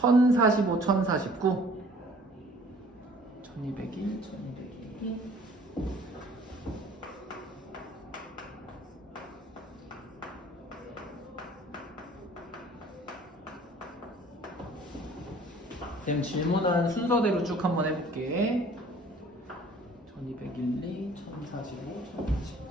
1045, 1049, 1201, 1202. 지금 질문한 순서대로 쭉 한번 해볼게. 1201, 2, 1045, 1049.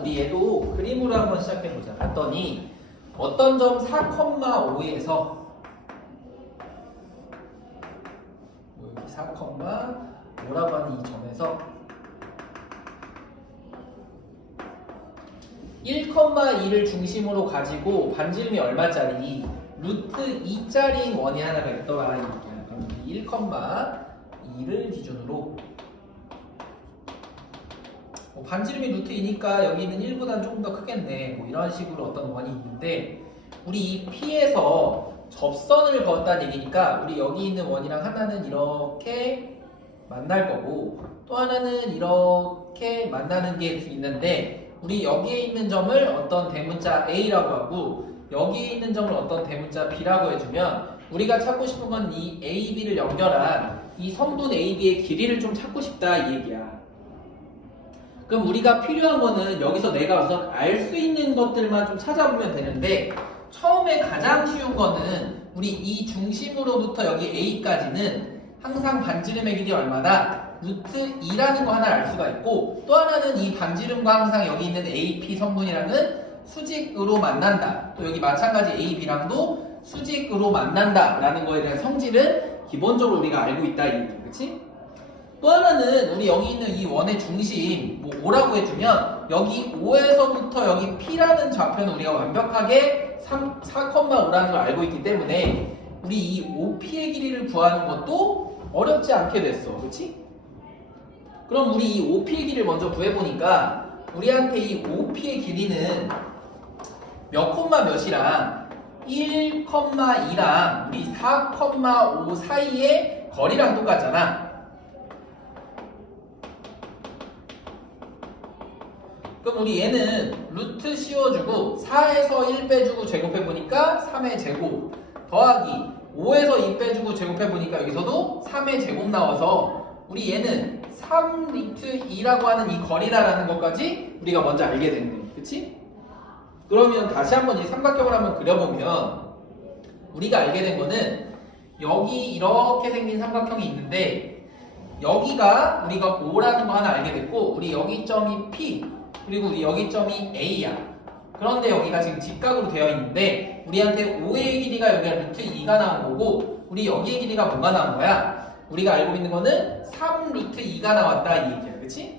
우리 얘도 그림으로 한번 시작해보자. 봤더니 어떤 점 4,5에서 여기 4,5라고 하는 이 점에서 1,2를 중심으로 가지고 반지름이 얼마짜리? 루트 2짜리인 원이 하나가 있더라. 그럼 1,2를 기준으로 반지름이 루트 2니까 여기 있는 1보다는 조금 더 크겠네. 뭐 이런 식으로 어떤 원이 있는데, 우리 이 P에서 접선을 그었다는 얘기니까 우리 여기 있는 원이랑 하나는 이렇게 만날 거고 또 하나는 이렇게 만나는 게 있는데, 우리 여기에 있는 점을 어떤 대문자 A라고 하고 여기에 있는 점을 어떤 대문자 B라고 해주면 우리가 찾고 싶은 건 이 A, B를 연결한 이 성분 A, B의 길이를 좀 찾고 싶다 이 얘기야. 그럼 우리가 필요한 거는 여기서 내가 우선 알 수 있는 것들만 좀 찾아보면 되는데, 처음에 가장 쉬운 거는 우리 이 중심으로부터 여기 A까지는 항상 반지름의 길이 얼마다? 루트 2라는 거 하나 알 수가 있고, 또 하나는 이 반지름과 항상 여기 있는 AP 성분이랑은 수직으로 만난다. 또 여기 마찬가지 AB랑도 수직으로 만난다 라는 거에 대한 성질은 기본적으로 우리가 알고 있다 이 얘기, 그치? 또 하나는 우리 여기 있는 이 원의 중심 뭐 O라고 해주면 여기 O에서부터 여기 P라는 좌표는 우리가 완벽하게 4,5라는 걸 알고 있기 때문에 우리 이 OP의 길이를 구하는 것도 어렵지 않게 됐어. 그렇지? 그럼 우리 이 OP의 길이를 먼저 구해보니까 우리한테 이 OP의 길이는 몇 콤마 몇이랑 1,2랑 우리 4,5 사이의 거리랑 똑같잖아. 그럼 우리 얘는 루트 씌워주고 4에서 1 빼주고 제곱해보니까 3의 제곱 더하기 5에서 2 빼주고 제곱해보니까 여기서도 3의 제곱 나와서 우리 얘는 3 루트 2라고 하는 이 거리다라는 것까지 우리가 먼저 알게 됐네. 그치? 그러면 다시 한번 이 삼각형을 한번 그려보면 우리가 알게 된 거는 여기 이렇게 생긴 삼각형이 있는데 여기가 우리가 O라는 거 하나 알게 됐고 우리 여기 점이 P 그리고 우리 여기 점이 A야. 그런데 여기가 지금 직각으로 되어 있는데 우리한테 OA의 길이가 여기가 루트 2가 나온 거고 우리 여기의 길이가 뭐가 나온 거야? 우리가 알고 있는 거는 3 루트 2가 나왔다 이 얘기야. 그치?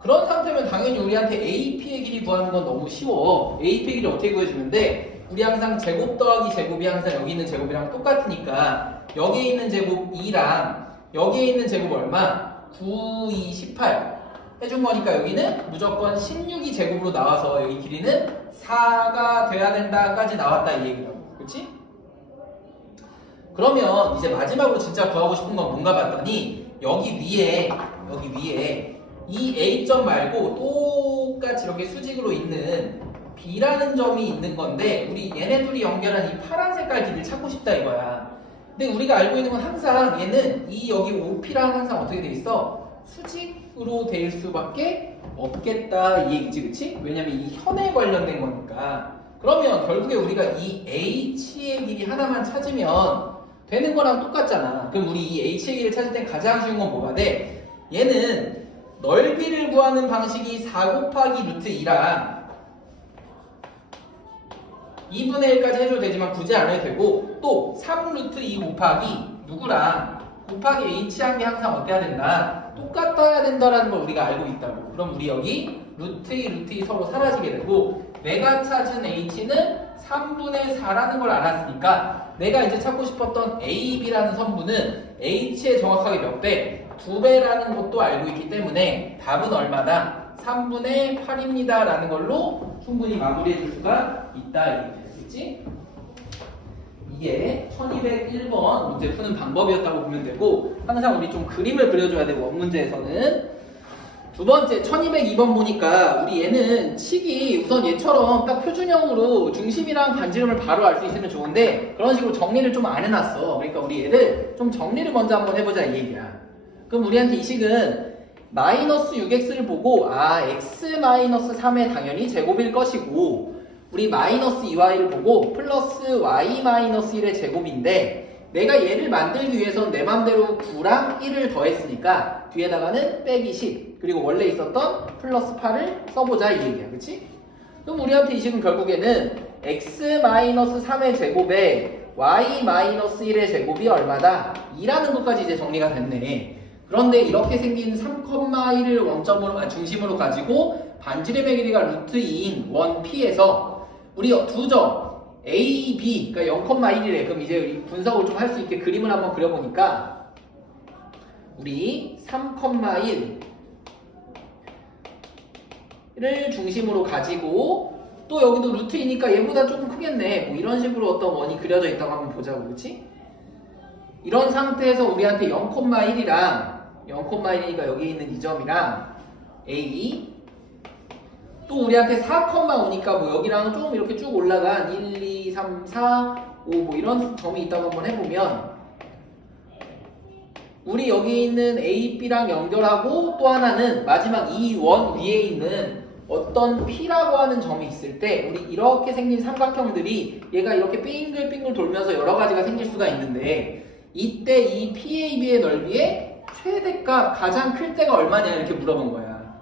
그런 상태면 당연히 우리한테 AP의 길이 구하는 건 너무 쉬워. AP의 길이 어떻게 구해주는데 우리 항상 제곱 더하기 제곱이 항상 여기 있는 제곱이랑 똑같으니까 여기에 있는 제곱 2랑 여기에 있는 제곱 얼마? 9, 2, 18 해준 거니까 여기는 무조건 16이 제곱으로 나와서 여기 길이는 4가 돼야 된다까지 나왔다 이 얘기라고. 그렇지? 그러면 이제 마지막으로 진짜 구하고 싶은 건 뭔가 봤더니 여기 위에 이 A점 말고 똑같이 이렇게 수직으로 있는 B라는 점이 있는 건데 우리 얘네 둘이 연결한 이 파란 색깔 길이를 찾고 싶다 이거야. 근데 우리가 알고 있는 건 항상 얘는 이 여기 OP랑 항상 어떻게 돼 있어? 수직으로 될 수밖에 없겠다 이 얘기지. 그치? 왜냐면 이 현에 관련된 거니까. 그러면 결국에 우리가 이 H의 길이 하나만 찾으면 되는 거랑 똑같잖아. 그럼 우리 이 H의 길이를 찾을 땐 가장 쉬운 건 뭐가 돼? 얘는 넓이를 구하는 방식이 4 곱하기 루트 2랑 2분의 1까지 해줘도 되지만 굳이 안 해도 되고 또 3 루트 2 곱하기 누구랑 곱하기 H한 게 항상 어때야 된다? 똑같아야 된다라는 걸 우리가 알고 있다고. 그럼 우리 여기 루트 2, 루트 2 서로 사라지게 되고 내가 찾은 H는 3분의 4라는 걸 알았으니까 내가 이제 찾고 싶었던 AB라는 선분은 H의 정확하게 몇 배? 2배라는 것도 알고 있기 때문에 답은 얼마다? 3분의 8입니다 라는 걸로 충분히 마무리해 줄 수가 있다 이겠지? 이게 1201번 문제 푸는 방법이었다고 보면 되고 항상 우리 좀 그림을 그려줘야 되고 원문제에서는 두 번째 1202번 보니까 우리 얘는 칙이 우선 얘처럼 딱 표준형으로 중심이랑 반지름을 바로 알 수 있으면 좋은데 그런 식으로 정리를 좀 안 해놨어. 그러니까 우리 얘를 좀 정리를 먼저 한번 해보자 이 얘기야. 그럼 우리한테 이 식은 마이너스 6x를 보고 x-3의 당연히 제곱일 것이고 우리 마이너스 2y를 보고 플러스 y-1의 제곱인데 내가 얘를 만들기 위해서는 내 맘대로 9랑 1을 더했으니까 뒤에다가는 빼기 10 그리고 원래 있었던 플러스 8을 써보자 이 얘기야. 그치? 그럼 우리한테 이 식은 결국에는 x-3의 제곱에 y-1의 제곱이 얼마다? 2라는 것까지 이제 정리가 됐네. 그런데 이렇게 생긴 3,1을 원점으로 중심으로 가지고 반지름의 길이가 루트 2인 원 P에서 우리 두 점 A, B 그러니까 0,1이래. 그럼 이제 분석을 좀 할 수 있게 그림을 한번 그려보니까 우리 3,1을 중심으로 가지고 또 여기도 루트 2니까 얘보다 조금 크겠네. 뭐 이런 식으로 어떤 원이 그려져 있다고 한번 보자고. 그렇지? 이런 상태에서 우리한테 0,1이랑 0,1이니까 여기 있는 이 점이랑 A 또 우리한테 4,5니까 뭐 여기랑 좀 이렇게 쭉 올라간 1, 2, 3, 4, 5 뭐 이런 점이 있다고 한번 해보면 우리 여기 있는 A, B랑 연결하고 또 하나는 마지막 이 원 위에 있는 어떤 P라고 하는 점이 있을 때 우리 이렇게 생긴 삼각형들이 얘가 이렇게 빙글빙글 돌면서 여러 가지가 생길 수가 있는데 이때 이 PAB의 넓이의 최대값 가장 클 때가 얼마냐 이렇게 물어본 거야.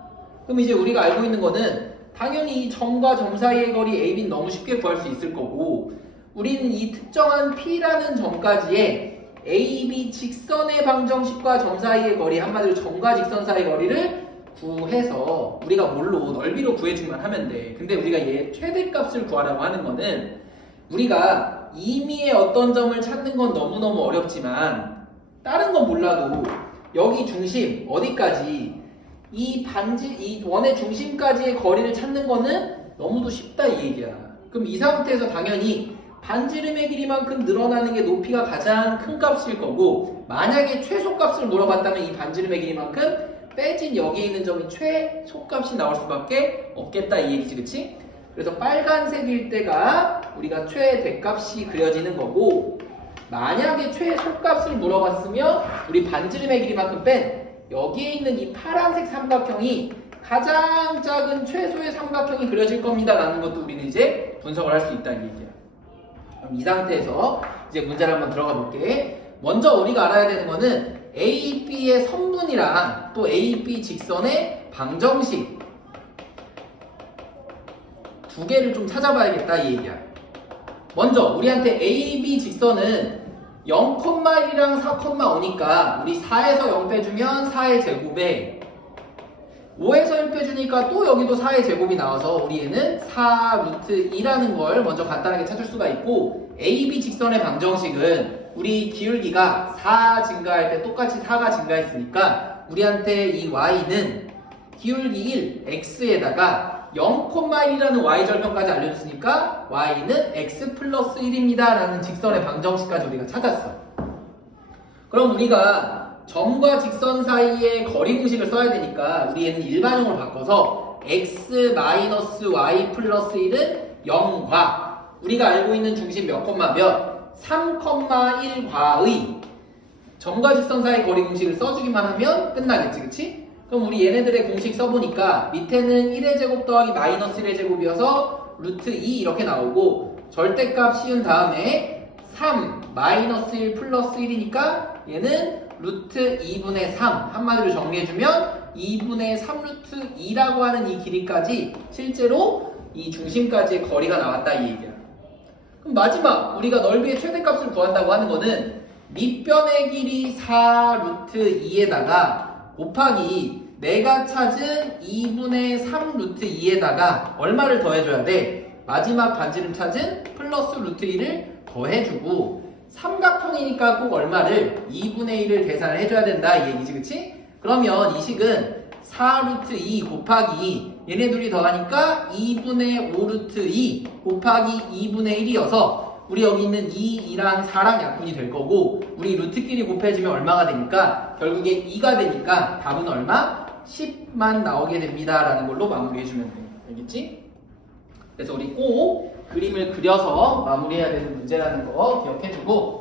그럼 이제 우리가 알고 있는 거는 당연히 이 점과 점 사이의 거리 AB는 너무 쉽게 구할 수 있을 거고 우리는 이 특정한 P라는 점까지의 AB 직선의 방정식과 점 사이의 거리 한마디로 점과 직선 사이의 거리를 구해서 우리가 뭘로 넓이로 구해주기만 하면 돼. 근데 우리가 얘 최대값을 구하라고 하는 거는 우리가 임의의 어떤 점을 찾는 건 너무너무 어렵지만 다른 건 몰라도 여기 중심 어디까지 이 원의 중심까지의 거리를 찾는 거는 너무도 쉽다 이 얘기야. 그럼 이 상태에서 당연히 반지름의 길이만큼 늘어나는 게 높이가 가장 큰 값일 거고 만약에 최소값을 물어봤다면 이 반지름의 길이만큼 빼진 여기에 있는 점이 최소값이 나올 수밖에 없겠다 이 얘기지. 그치? 그래서 빨간색일 때가 우리가 최대값이 그려지는 거고 만약에 최소값을 물어봤으면 우리 반지름의 길이만큼 뺀 여기에 있는 이 파란색 삼각형이 가장 작은 최소의 삼각형이 그려질 겁니다 라는 것도 우리는 이제 분석을 할 수 있다 이 얘기야. 그럼 이 상태에서 이제 문제를 한번 들어가 볼게. 먼저 우리가 알아야 되는 거는 AB의 선분이랑 또 AB 직선의 방정식 두 개를 좀 찾아봐야겠다 이 얘기야. 먼저 우리한테 AB 직선은 0,1이랑 4,5니까 우리 4에서 0 빼주면 4의 제곱에 5에서 1 빼주니까 또 여기도 4의 제곱이 나와서 우리 얘는 4 루트 2라는 걸 먼저 간단하게 찾을 수가 있고, AB 직선의 방정식은 우리 기울기가 4 증가할 때 똑같이 4가 증가했으니까 우리한테 이 y는 기울기 1 x에다가 0,1이라는 y절편까지 알려줬으니까 y는 x 플러스 1입니다 라는 직선의 방정식까지 우리가 찾았어. 그럼 우리가 점과 직선 사이의 거리 공식을 써야 되니까 우리 얘는 일반형으로 바꿔서 x 마이너스 y 플러스 1은 0과 우리가 알고 있는 중심 몇 콤마 몇 3,1과의 점과 직선 사이 거리 공식을 써주기만 하면 끝나겠지, 그치? 그럼 우리 얘네들의 공식 써보니까 밑에는 1의 제곱 더하기 마이너스 1의 제곱이어서 루트 2 이렇게 나오고, 절대값 씌운 다음에 3 마이너스 1 플러스 1이니까 얘는 루트 2분의 3, 한마디로 정리해주면 2분의 3 루트 2라고 하는 이 길이까지 실제로 이 중심까지의 거리가 나왔다 이 얘기야. 그럼 마지막 우리가 넓이의 최대값을 구한다고 하는 거는 밑변의 길이 4 루트 2에다가 곱하기 내가 찾은 2분의 3 루트 2에다가 얼마를 더해줘야 돼? 마지막 반지름 찾은 플러스 루트 2를 더해주고, 삼각형이니까 꼭 얼마를 2분의 1을 계산을 해줘야 된다 이 얘기지, 그치? 그러면 이 식은 4 루트 2 곱하기 얘네 둘이 더하니까 2분의 5 루트 2 곱하기 2분의 1이어서 우리 여기 있는 2, 2랑 4랑 약분이 될 거고, 우리 루트끼리 곱해지면 얼마가 되니까 결국에 2가 되니까 답은 얼마? 10만 나오게 됩니다 라는 걸로 마무리해주면 돼. 알겠지? 그래서 우리 꼭 그림을 그려서 마무리해야 되는 문제라는 거 기억해주고,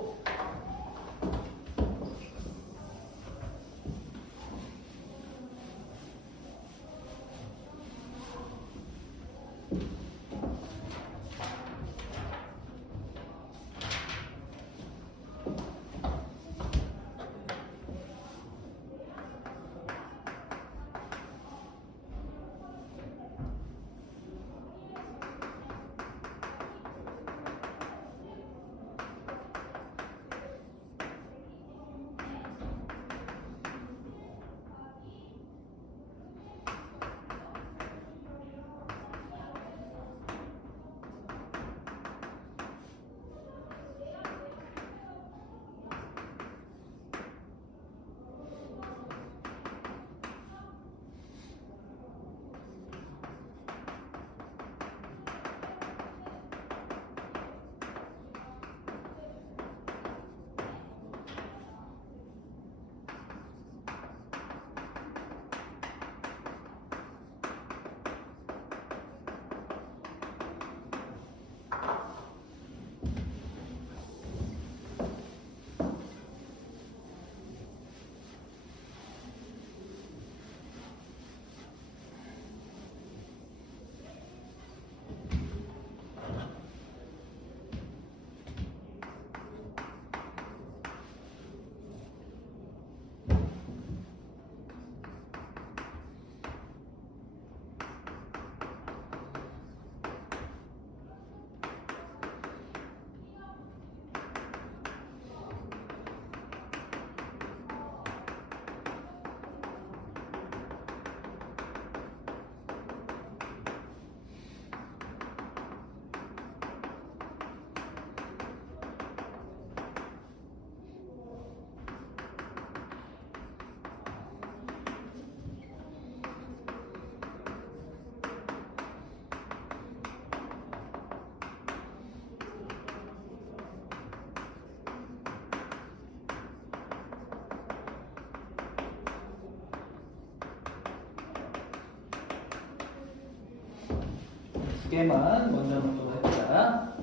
두 개만 먼저 놓도록 해보자.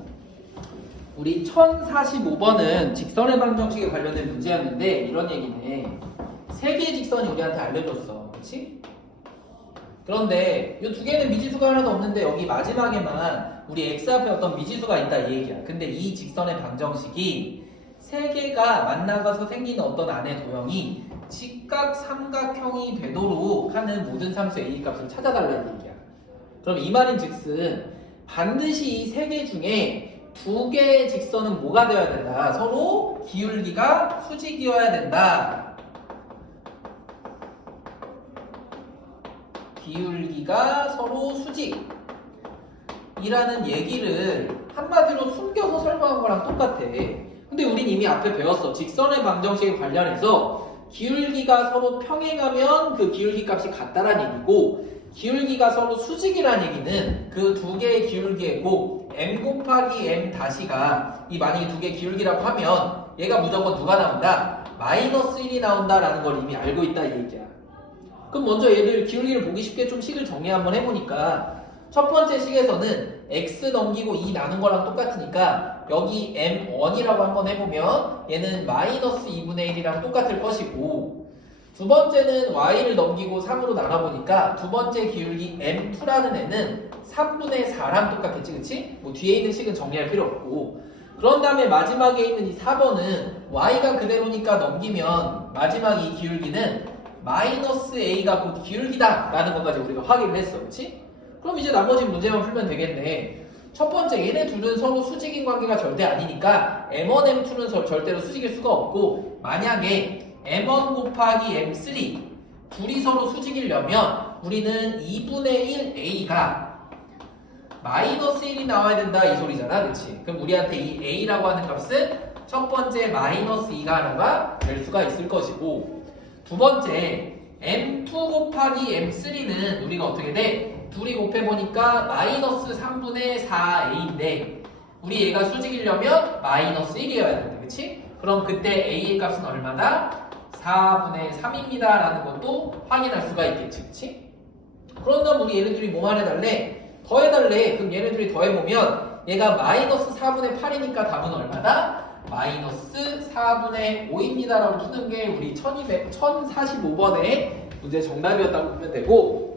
우리 1045번은 직선의 방정식에 관련된 문제였는데 이런 얘기네. 세 개의 직선이 우리한테 알려줬어. 그렇지? 그런데 이 두 개는 미지수가 하나도 없는데 여기 마지막에만 우리 x 앞에 어떤 미지수가 있다 이 얘기야. 근데 이 직선의 방정식이 세 개가 만나가서 생기는 어떤 안의 도형이 직각 삼각형이 되도록 하는 모든 함수 a 값을 찾아달라는 얘기야. 그럼 이 말인 즉슨 반드시 이 세 개 중에 두 개의 직선은 뭐가 되어야 된다? 서로 기울기가 수직이어야 된다. 기울기가 서로 수직. 이라는 얘기를 한마디로 숨겨서 설명한 거랑 똑같아. 근데 우린 이미 앞에 배웠어. 직선의 방정식에 관련해서 기울기가 서로 평행하면 그 기울기 값이 같다란 얘기고, 기울기가 서로 수직이라는 얘기는 그 두 개의 기울기고 m 곱하기 m 다시가 이 만약에 두 개의 기울기라고 하면 얘가 무조건 누가 나온다? 마이너스 1이 나온다라는 걸 이미 알고 있다 이 얘기야. 그럼 먼저 얘를 기울기를 보기 쉽게 좀 식을 정리 한번 해보니까 첫 번째 식에서는 x 넘기고 2 나눈 거랑 똑같으니까 여기 m1이라고 한번 해보면 얘는 마이너스 2분의 1이랑 똑같을 것이고, 두 번째는 y를 넘기고 3으로 나눠보니까 두 번째 기울기 m2라는 애는 3분의 4랑 똑같겠지, 그치? 뭐 뒤에 있는 식은 정리할 필요 없고, 그런 다음에 마지막에 있는 이 4번은 y가 그대로니까 넘기면 마지막 이 기울기는 마이너스 a가 곧 기울기다 라는 것까지 우리가 확인을 했어, 그치? 그럼 이제 나머지 문제만 풀면 되겠네. 첫 번째, 얘네 둘은 서로 수직인 관계가 절대 아니니까 m1, m2는 절대로 수직일 수가 없고, 만약에 m1 곱하기 m3 둘이 서로 수직이려면 우리는 2분의 1 a가 마이너스 1이 나와야 된다 이 소리잖아, 그치? 그럼 우리한테 이 a라고 하는 값은 첫 번째 마이너스 2가 하나가 될 수가 있을 것이고, 두 번째 m2 곱하기 m3는 우리가 어떻게 돼? 둘이 곱해보니까 마이너스 3분의 4a인데 우리 얘가 수직이려면 마이너스 1이어야 된다, 그치? 그럼 그때 a의 값은 얼마다? 4분의 3입니다 라는 것도 확인할 수가 있겠지, 그치? 그런다면 우리 얘네들이 뭐만 해달래? 더해달래. 그럼 얘네들이 더해보면 얘가 마이너스 4분의 8이니까 답은 얼마다? 마이너스 4분의 5입니다 라고 푸는 게 우리 1045번의 문제 정답이었다고 보면 되고,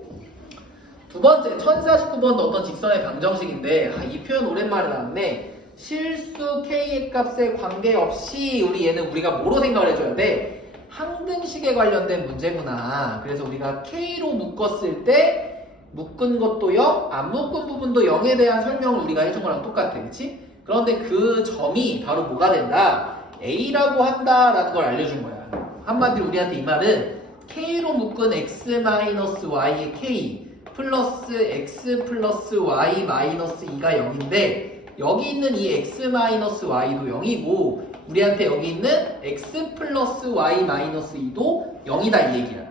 두 번째 1049번도 어떤 직선의 방정식인데 이 표현 오랜만에 나왔네. 실수 k의 값에 관계없이 우리가 뭐로 생각을 해줘야 돼? 항등식에 관련된 문제구나. 그래서 우리가 k로 묶었을 때 묶은 것도 0, 안 묶은 부분도 0에 대한 설명을 우리가 해준 거랑 똑같아, 그치? 그런데 그 점이 바로 뭐가 된다? a라고 한다라는 걸 알려준 거야. 한마디로 우리한테 이 말은 k로 묶은 x-y의 k 플러스 x 플러스 y 마이너스 2가 0인데 여기 있는 이 x-y도 0이고 우리한테 여기 있는 x 플러스 y 마이너스 2도 0이다 이 얘기야.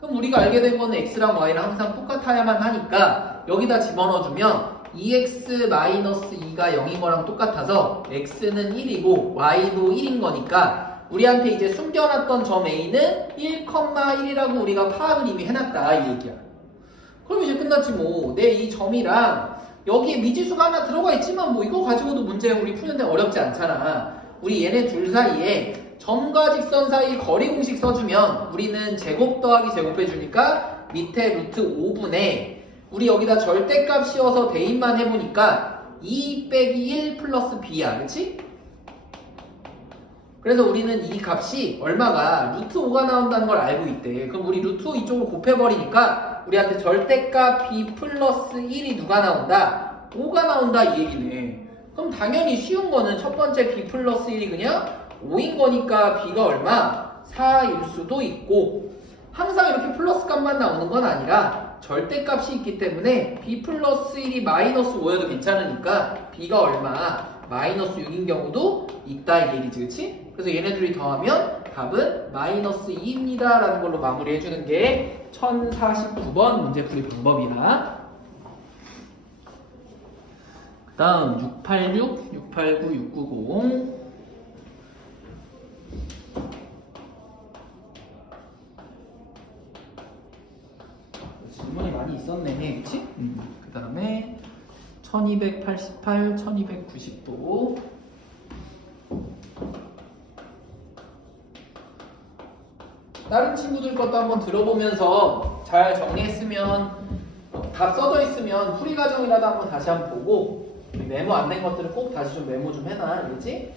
그럼 우리가 알게 된 거는 x랑 y랑 항상 똑같아야만 하니까 여기다 집어넣어주면 2x 마이너스 2가 0인 거랑 똑같아서 x는 1이고 y도 1인 거니까 우리한테 이제 숨겨놨던 점 a는 1,1이라고 우리가 파악을 이미 해놨다 이 얘기야. 그럼 이제 끝났지 뭐. 내 이 점이랑 여기에 미지수가 하나 들어가 있지만 뭐 이거 가지고도 문제 우리 푸는데 어렵지 않잖아. 우리 얘네 둘 사이에 점과 직선 사이 거리 공식 써주면 우리는 제곱 더하기 제곱 해주니까 밑에 루트 5분에 우리 여기다 절대값 씌워서 대입만 해보니까 2 빼기 1 플러스 b야, 그치? 그래서 우리는 이 값이 얼마가 루트 5가 나온다는 걸 알고 있대. 그럼 우리 루트 5 이쪽으로 곱해버리니까 우리한테 절대값 b 플러스 1이 누가 나온다? 5가 나온다 이 얘기네. 그럼 당연히 쉬운 거는 첫 번째 b 플러스 1이 그냥 5인 거니까 b가 얼마? 4일 수도 있고, 항상 이렇게 플러스 값만 나오는 건 아니라 절대값이 있기 때문에 b 플러스 1이 마이너스 5여도 괜찮으니까 b가 얼마? 마이너스 6인 경우도 있다 이 얘기지, 그치? 그래서 얘네들이 더하면 답은 마이너스 2입니다 라는 걸로 마무리해주는 게 1049번 문제풀이 방법이야. 그 다음 686, 689, 690 질문이 많이 있었네, 그치? 그 다음에 1288, 1290도 다른 친구들 것도 한번 들어보면서 잘 정리했으면 답 써져 있으면 풀이 과정이라도 한번 다시 한번 보고 메모 안 된 것들은 꼭 다시 좀 메모 좀 해놔, 알겠지?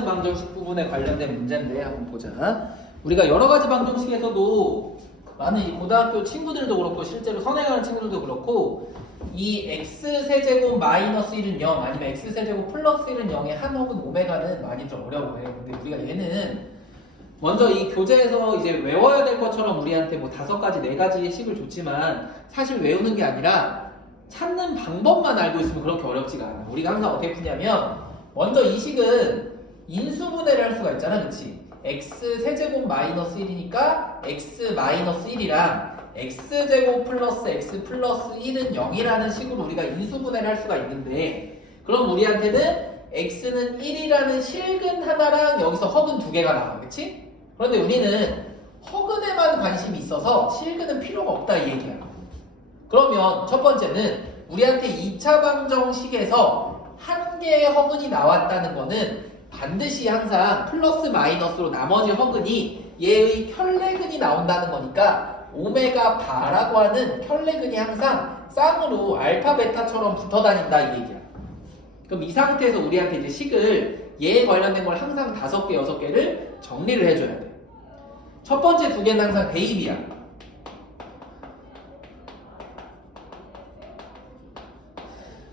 가지 방정식 부분에 관련된 문제인데 한번 보자. 우리가 여러 가지 방정식에서도 많은 이 고등학교 친구들도 그렇고 실제로 선행하는 친구들도 그렇고 이 x세제곱 마이너스 1은 0 아니면 x세제곱 플러스 1은 0의 한 혹은 오메가는 많이 좀 어려워해. 근데 우리가 얘는 먼저 이 교재에서 이제 외워야 될 것처럼 우리한테 뭐 5가지, 4가지의 식을 줬지만 사실 외우는 게 아니라 찾는 방법만 알고 있으면 그렇게 어렵지가 않아. 우리가 항상 어떻게 푸냐면 먼저 이 식은 인수분해를 할 수가 있잖아, 그치? x세제곱 마이너스 1이니까 x 마이너스 1이랑 x제곱 플러스 x 플러스 1은 0이라는 식으로 우리가 인수분해를 할 수가 있는데 그럼 우리한테는 x는 1이라는 실근 하나랑 여기서 허근 2개가 나와, 그치? 그런데 우리는 허근에만 관심이 있어서 실근은 필요가 없다 이 얘기야. 그러면 첫 번째는 우리한테 2차 방정식에서 한 개의 허근이 나왔다는 거는 반드시 항상 플러스 마이너스로 나머지 허근이 얘의 켤레근이 나온다는 거니까 오메가 바라고 하는 켤레근이 항상 쌍으로 알파 베타처럼 붙어 다닌다 이 얘기야. 그럼 이 상태에서 우리한테 이제 식을 얘에 관련된 걸 항상 5개, 6개를 정리를 해줘야 돼. 첫 번째 2개는 항상 대입이야.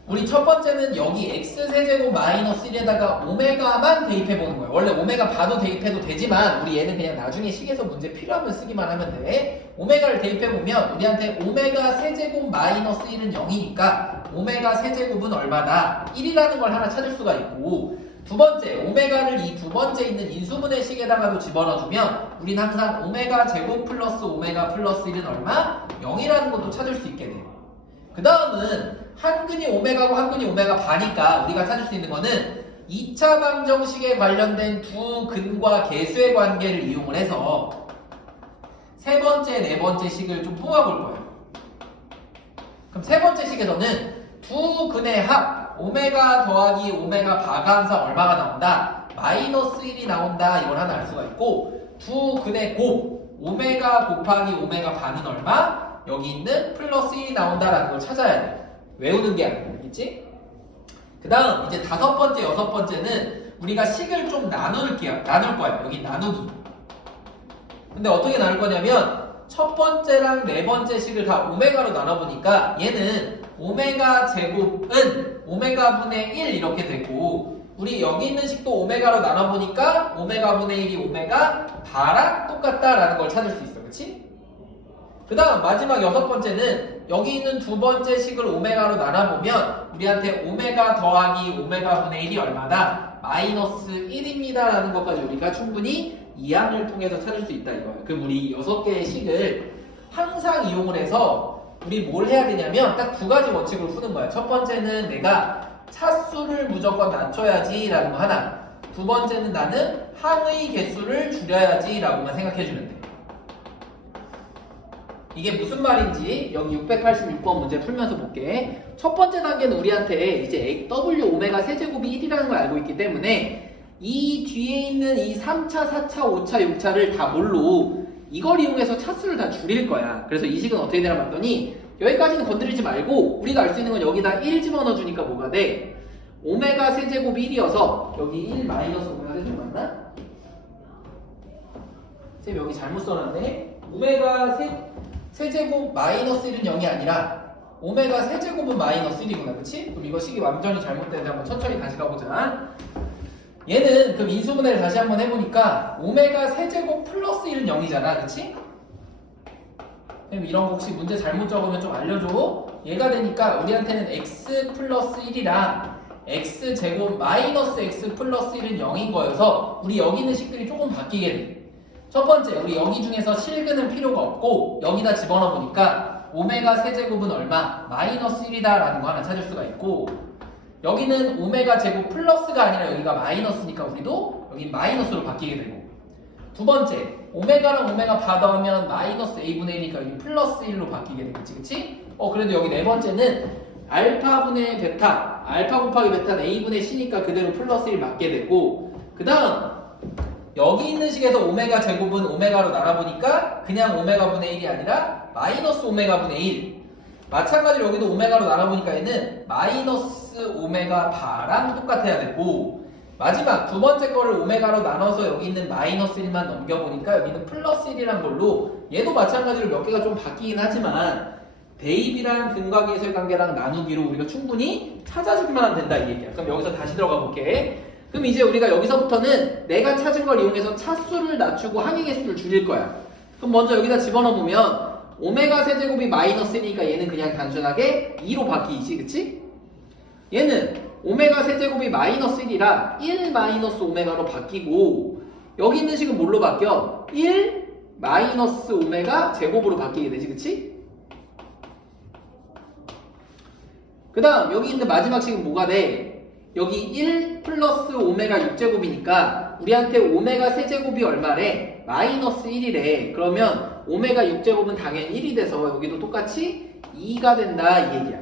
우리 첫 번째는 여기 x세제곱 마이너스 1에다가 오메가만 대입해보는 거예요. 원래 오메가 바도 대입해도 되지만 우리 얘는 그냥 나중에 식에서 문제 필요하면 쓰기만 하면 돼. 오메가를 대입해보면 우리한테 오메가 세제곱 마이너스 1은 0이니까 오메가 세제곱은 얼마다? 1이라는 걸 하나 찾을 수가 있고 두 번째, 오메가를 이 두 번째 있는 인수분해 식에다가도 집어넣어주면 우린 항상 오메가 제곱 플러스 오메가 플러스 1은 얼마? 0이라는 것도 찾을 수 있게 돼요. 그 다음은 한근이 오메가고 한근이 오메가 바니까 우리가 찾을 수 있는 거는 2차 방정식에 관련된 두 근과 개수의 관계를 이용을 해서 세 번째, 네 번째 식을 좀 뽑아볼 거예요. 그럼 세 번째 식에서는 두 근의 합 오메가 더하기 오메가 바가 항상 얼마가 나온다? 마이너스 1이 나온다. 이걸 하나 알 수가 있고 두 근의 곱 오메가 곱하기 오메가 바는 얼마? 여기 있는 플러스 1이 나온다라는 걸 찾아야 돼. 외우는 게 아니라, 알겠지? 그 다음 이제 5번째, 6번째는 우리가 식을 좀 나눌 거야. 여기 나누기. 근데 어떻게 나눌 거냐면 첫 번째랑 네 번째 식을 다 오메가로 나눠보니까 얘는 오메가 제곱은 오메가 분의 1 이렇게 되고 우리 여기 있는 식도 오메가로 나눠보니까 오메가 분의 1이 오메가 바랑 똑같다라는 걸 찾을 수 있어. 그치? 그 다음 마지막 6번째는 여기 있는 두 번째 식을 오메가로 나눠보면 우리한테 오메가 더하기 오메가 분의 1이 얼마다? 마이너스 1입니다 라는 것까지 우리가 충분히 이항을 통해서 찾을 수 있다 이거예요. 그럼 우리 6개의 식을 항상 이용을 해서 우리 뭘 해야 되냐면 딱 2가지 원칙으로 푸는 거야. 첫 번째는 내가 차수를 무조건 낮춰야지 라는 거 하나, 두 번째는 나는 항의 개수를 줄여야지 라고만 생각해주면 돼. 이게 무슨 말인지 여기 686번 문제 풀면서 볼게. 첫 번째 단계는 우리한테 이제 W 오메가 세제곱이 1이라는 걸 알고 있기 때문에 이 뒤에 있는 이 3차, 4차, 5차, 6차를 다 뭘로 이걸 이용해서 차수를 다 줄일 거야. 그래서 이 식은 어떻게 되나 봤더니 여기까지는 건드리지 말고 우리가 알 수 있는 건 여기다 1 집어넣어 주니까 뭐가 돼? 오메가 세제곱이 1이어서 여기 1 마이너스 오메가 세제곱 맞나? 쌤 여기 잘못 써놨네. 오메가 세제곱 마이너스 1은 0이 아니라 오메가 세제곱은 마이너스 1이구나. 그치? 그럼 이거 식이 완전히 잘못되는데 한번 천천히 다시 가보자. 얘는 그럼 인수분해를 다시 한번 해보니까 오메가 세제곱 플러스 1은 0이잖아. 그치? 그럼 이런 거 혹시 문제 잘못 적으면 좀 알려줘. 얘가 되니까 우리한테는 x 플러스 1이랑 x 제곱 마이너스 x 플러스 1은 0인 거여서 우리 여기 있는 식들이 조금 바뀌게 돼. 첫 번째, 우리 여기 중에서 실근은 필요가 없고 여기다 집어넣어 보니까 오메가 세제곱은 얼마? 마이너스 1이다 라는 거 하나 찾을 수가 있고 여기는 오메가 제곱 플러스가 아니라 여기가 마이너스니까 우리도 여기 마이너스로 바뀌게 되고 두 번째, 오메가랑 오메가 받아오면 마이너스 a분의 1이니까 여기 플러스 1로 바뀌게 되겠지, 그치? 그래도 여기 네 번째는 알파분의 베타, 알파 곱하기 베타는 a분의 c니까 그대로 플러스 1 맞게 되고 그 다음 여기 있는 식에서 오메가 제곱은 오메가로 나눠보니까 그냥 오메가분의 1이 아니라 마이너스 오메가분의 1 마찬가지로 여기도 오메가로 나눠보니까 얘는 마이너스 오메가 바랑 똑같아야 되고 마지막 두 번째 거를 오메가로 나눠서 여기 있는 마이너스 1만 넘겨보니까 여기는 플러스 1이란 걸로 얘도 마찬가지로 몇 개가 좀 바뀌긴 하지만 대입이랑 근과계수의 관계랑 나누기로 우리가 충분히 찾아주기만 하면 된다 이 얘기야. 그럼 여기서 다시 들어가 볼게. 그럼 이제 우리가 여기서부터는 내가 찾은 걸 이용해서 차수를 낮추고 항의개수를 줄일 거야. 그럼 먼저 여기다 집어넣어 보면 오메가 세제곱이 마이너스 1이니까 얘는 그냥 단순하게 2로 바뀌지, 그치? 얘는 오메가 세제곱이 마이너스 1이라 1 마이너스 오메가로 바뀌고 여기 있는 식은 뭘로 바뀌어? 1 마이너스 오메가 제곱으로 바뀌게 되지, 그치? 그 다음 여기 있는 마지막 식은 뭐가 돼? 여기 1 플러스 오메가 6제곱이니까 우리한테 오메가 세제곱이 얼마래? 마이너스 1이래. 그러면 오메가 6제곱은 당연히 1이 돼서 여기도 똑같이 2가 된다 이 얘기야.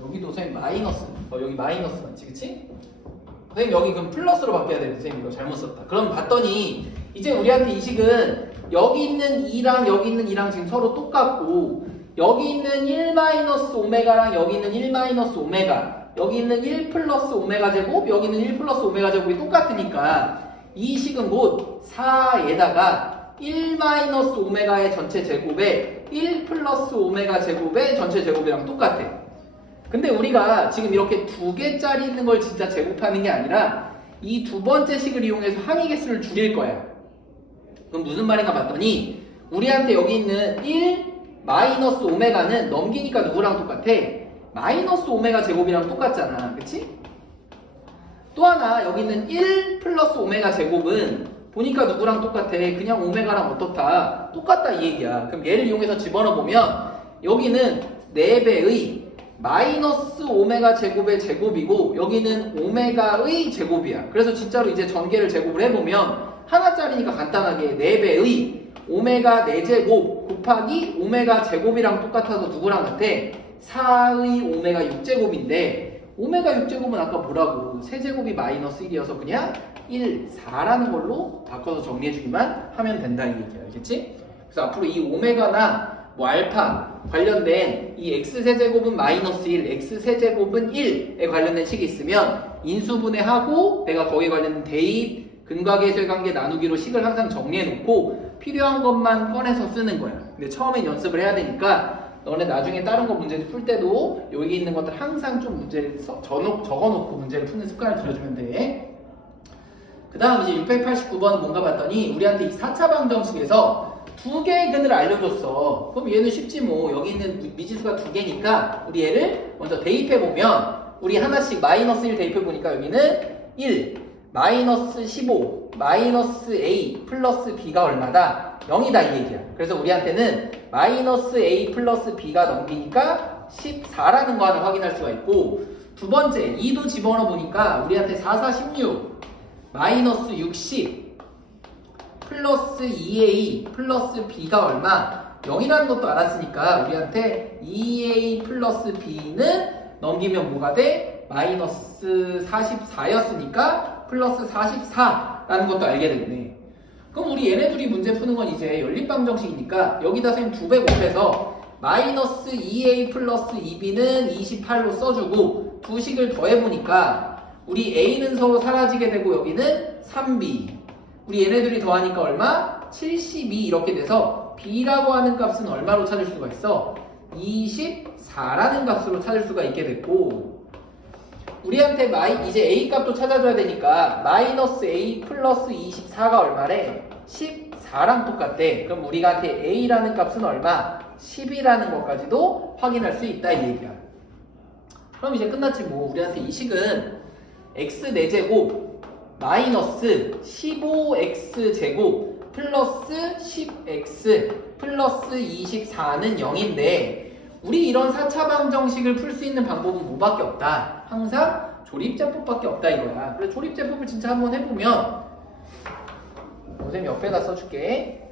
여기도 선생님 마이너스 여기 마이너스 맞지 그치? 선생님 여기 그럼 플러스로 바뀌어야 돼. 선생님 이거 잘못 썼다. 그럼 봤더니 이제 우리한테 이 식은 여기 있는 2랑 여기 있는 2랑 지금 서로 똑같고 여기 있는 1 마이너스 오메가랑 여기 있는 1 마이너스 오메가 여기 있는 1 플러스 오메가 제곱 여기 있는 1 플러스 오메가 제곱이 똑같으니까 이 식은 곧 4에다가 1 마이너스 오메가의 전체 제곱에 1 플러스 오메가 제곱의 전체 제곱이랑 똑같아. 근데 우리가 지금 이렇게 두 개짜리 있는 걸 진짜 제곱하는 게 아니라 이 두 번째 식을 이용해서 항의개수를 줄일 거야. 그럼 무슨 말인가 봤더니 우리한테 여기 있는 1 마이너스 오메가는 넘기니까 누구랑 똑같아? 마이너스 오메가 제곱이랑 똑같잖아. 그치? 또 하나 여기 있는 1 플러스 오메가 제곱은 보니까 누구랑 똑같아? 그냥 오메가랑 어떻다? 똑같다 이 얘기야. 그럼 얘를 이용해서 집어넣어 보면 여기는 4배의 마이너스 오메가 제곱의 제곱이고 여기는 오메가의 제곱이야. 그래서 진짜로 이제 전개를 제곱을 해보면 하나짜리니까 간단하게 4배의 오메가 4제곱 곱하기 오메가 제곱이랑 똑같아서 누구랑 같아? 4의 오메가 6제곱인데 오메가 6제곱은 아까 뭐라고? 세제곱이 마이너스 1이어서 그냥 1, 4라는 걸로 바꿔서 정리해주기만 하면 된다 이 얘기야. 알겠지? 그래서 앞으로 이 오메가나 뭐 알파 관련된 이 x세제곱은 마이너스 1, x세제곱은 1에 관련된 식이 있으면 인수분해하고 내가 거기에 관련된 대입, 근과계수의 관계 나누기로 식을 항상 정리해놓고 필요한 것만 꺼내서 쓰는 거야. 근데 처음엔 연습을 해야 되니까 너네 나중에 다른 거 문제를 풀 때도 여기 있는 것들 항상 좀 문제를 적어놓고 문제를 푸는 습관을 들여주면 돼. 그 다음 이제 689번은 뭔가 봤더니 우리한테 이 4차 방정식에서 두 개의 근을 알려줬어. 그럼 얘는 쉽지 뭐. 여기 있는 미지수가 두 개니까 우리 얘를 먼저 대입해보면 우리 하나씩 마이너스 1 대입해보니까 여기는 1, 마이너스 15, 마이너스 A 플러스 B가 얼마다? 0이다 이 얘기야. 그래서 우리한테는 마이너스 A 플러스 B가 넘기니까 14라는 거 하나 확인할 수가 있고 두 번째 2도 집어넣어 보니까 우리한테 4, 4, 16 마이너스 60 플러스 2A 플러스 B가 얼마? 0이라는 것도 알았으니까 우리한테 2A 플러스 B는 넘기면 뭐가 돼? 마이너스 44였으니까 플러스 44라는 것도 알게 됐네. 그럼 우리 얘네 둘이 문제 푸는 건 이제 연립방정식이니까 여기다 선생님 2배 곱해서 마이너스 2A 플러스 2B는 28로 써주고 두 식을 더해보니까 우리 A는 서로 사라지게 되고 여기는 3B 우리 얘네들이 더하니까 얼마? 72 이렇게 돼서 B라고 하는 값은 얼마로 찾을 수가 있어? 24라는 값으로 찾을 수가 있게 됐고 우리한테 이제 A 값도 찾아줘야 되니까 마이너스 A 플러스 24가 얼마래? 14랑 똑같대. 그럼 우리한테 A라는 값은 얼마? 10이라는 것까지도 확인할 수 있다 이 얘기야. 그럼 이제 끝났지 뭐. 우리한테 이 식은 x 4제곱 마이너스 15x제곱 플러스 10x 플러스 24는 0인데 우리 이런 4차 방정식을 풀 수 있는 방법은 뭐밖에 없다. 항상 조립제법밖에 없다 이거야. 그래서 조립제법을 진짜 한번 해보면 선생님 옆에다 써줄게.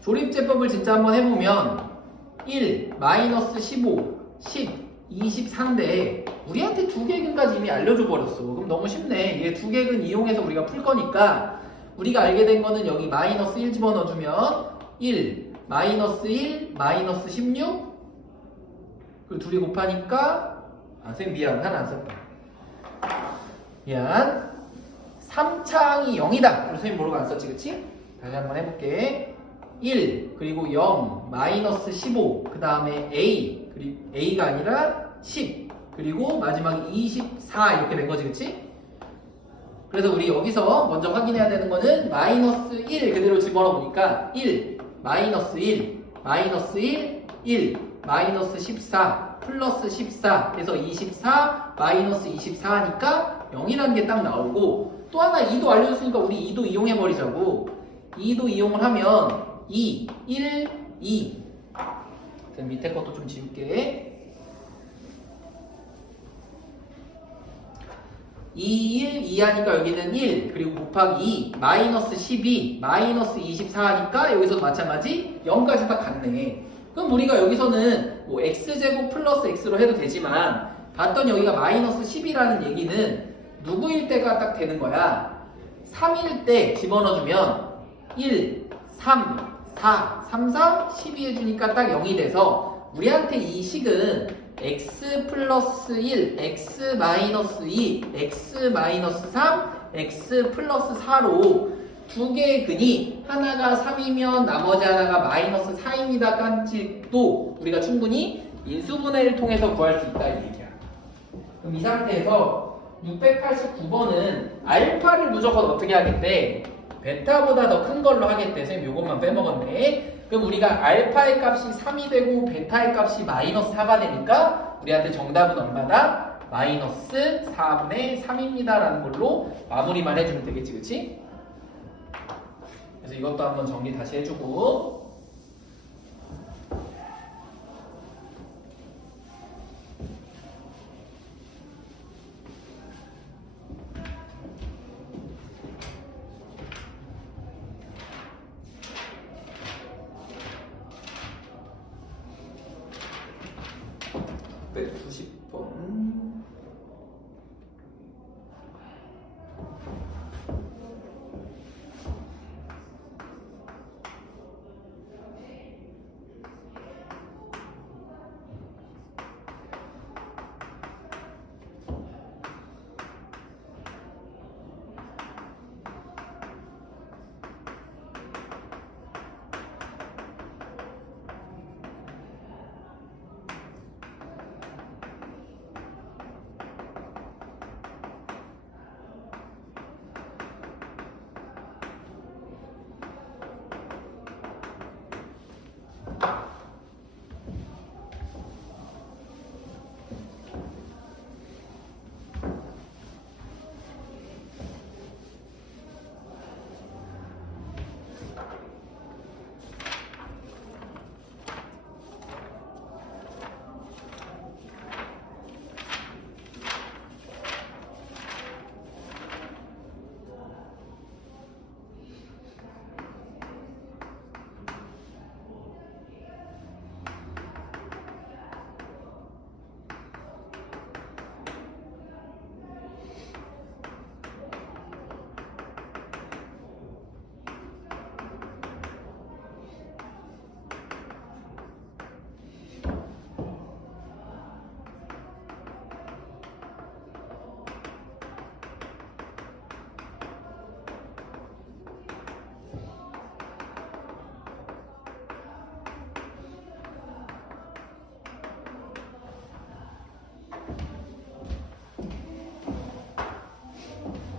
조립제법을 진짜 한번 해보면 1, 마이너스 15, 10, 24인데 우리한테 두 개의 근까지 이미 알려줘 버렸어. 그럼 너무 쉽네. 얘 두 개의 근 이용해서 우리가 풀 거니까 우리가 알게 된 거는 여기 마이너스 1 집어넣어주면 1, 마이너스 1, 마이너스 16 그리고 둘이 곱하니까 선생님 미안. 하나 안 썼다. 미안. 3창이 0이다. 선생님 모르고 안 썼지, 그치? 다시 한번 해볼게. 1, 그리고 0, 마이너스 15, 그 다음에 A, 그리고 A가 아니라 10, 그리고 마지막에 24 이렇게 된 거지, 그치? 그래서 우리 여기서 먼저 확인해야 되는 거는 마이너스 1 그대로 집어넣어 보니까 1, 마이너스 1, 마이너스 1, 1, 마이너스 14, 플러스 14 해서 24, 마이너스 24 하니까 0이라는 게 딱 나오고 또 하나 2도 알려줬으니까 우리 2도 이용해버리자고 2도 이용을 하면 2, 1, 2 밑에 것도 좀 지울게 2, 1, 2 하니까 여기는 1 그리고 곱하기 2 마이너스 12 마이너스 24 하니까 여기서도 마찬가지 0까지 딱 갔네 그럼 우리가 여기서는 뭐 x제곱 플러스 x로 해도 되지만 봤더니 여기가 마이너스 10이라는 얘기는 누구일 때가 딱 되는 거야 3일 때 집어넣어주면 1, 3, 4, 3, 4, 12 해주니까 딱 0이 돼서 우리한테 이 식은 x 플러스 1, x 마이너스 2, x 마이너스 3, x 플러스 4로 두 개의 근이 하나가 3이면 나머지 하나가 마이너스 4입니다 깐지도 우리가 충분히 인수분해를 통해서 구할 수 있다 이 얘기야. 그럼 이 상태에서 689번은 알파를 무조건 어떻게 하겠대? 베타보다 더 큰 걸로 하겠대. 선생님 요것만 빼먹었네. 그럼 우리가 알파의 값이 3이 되고 베타의 값이 마이너스 4가 되니까 우리한테 정답은 얼마다? 마이너스 4분의 3입니다 라는 걸로 마무리만 해주면 되겠지 그치? 그래서 이것도 한번 정리 다시 해주고 네, 90번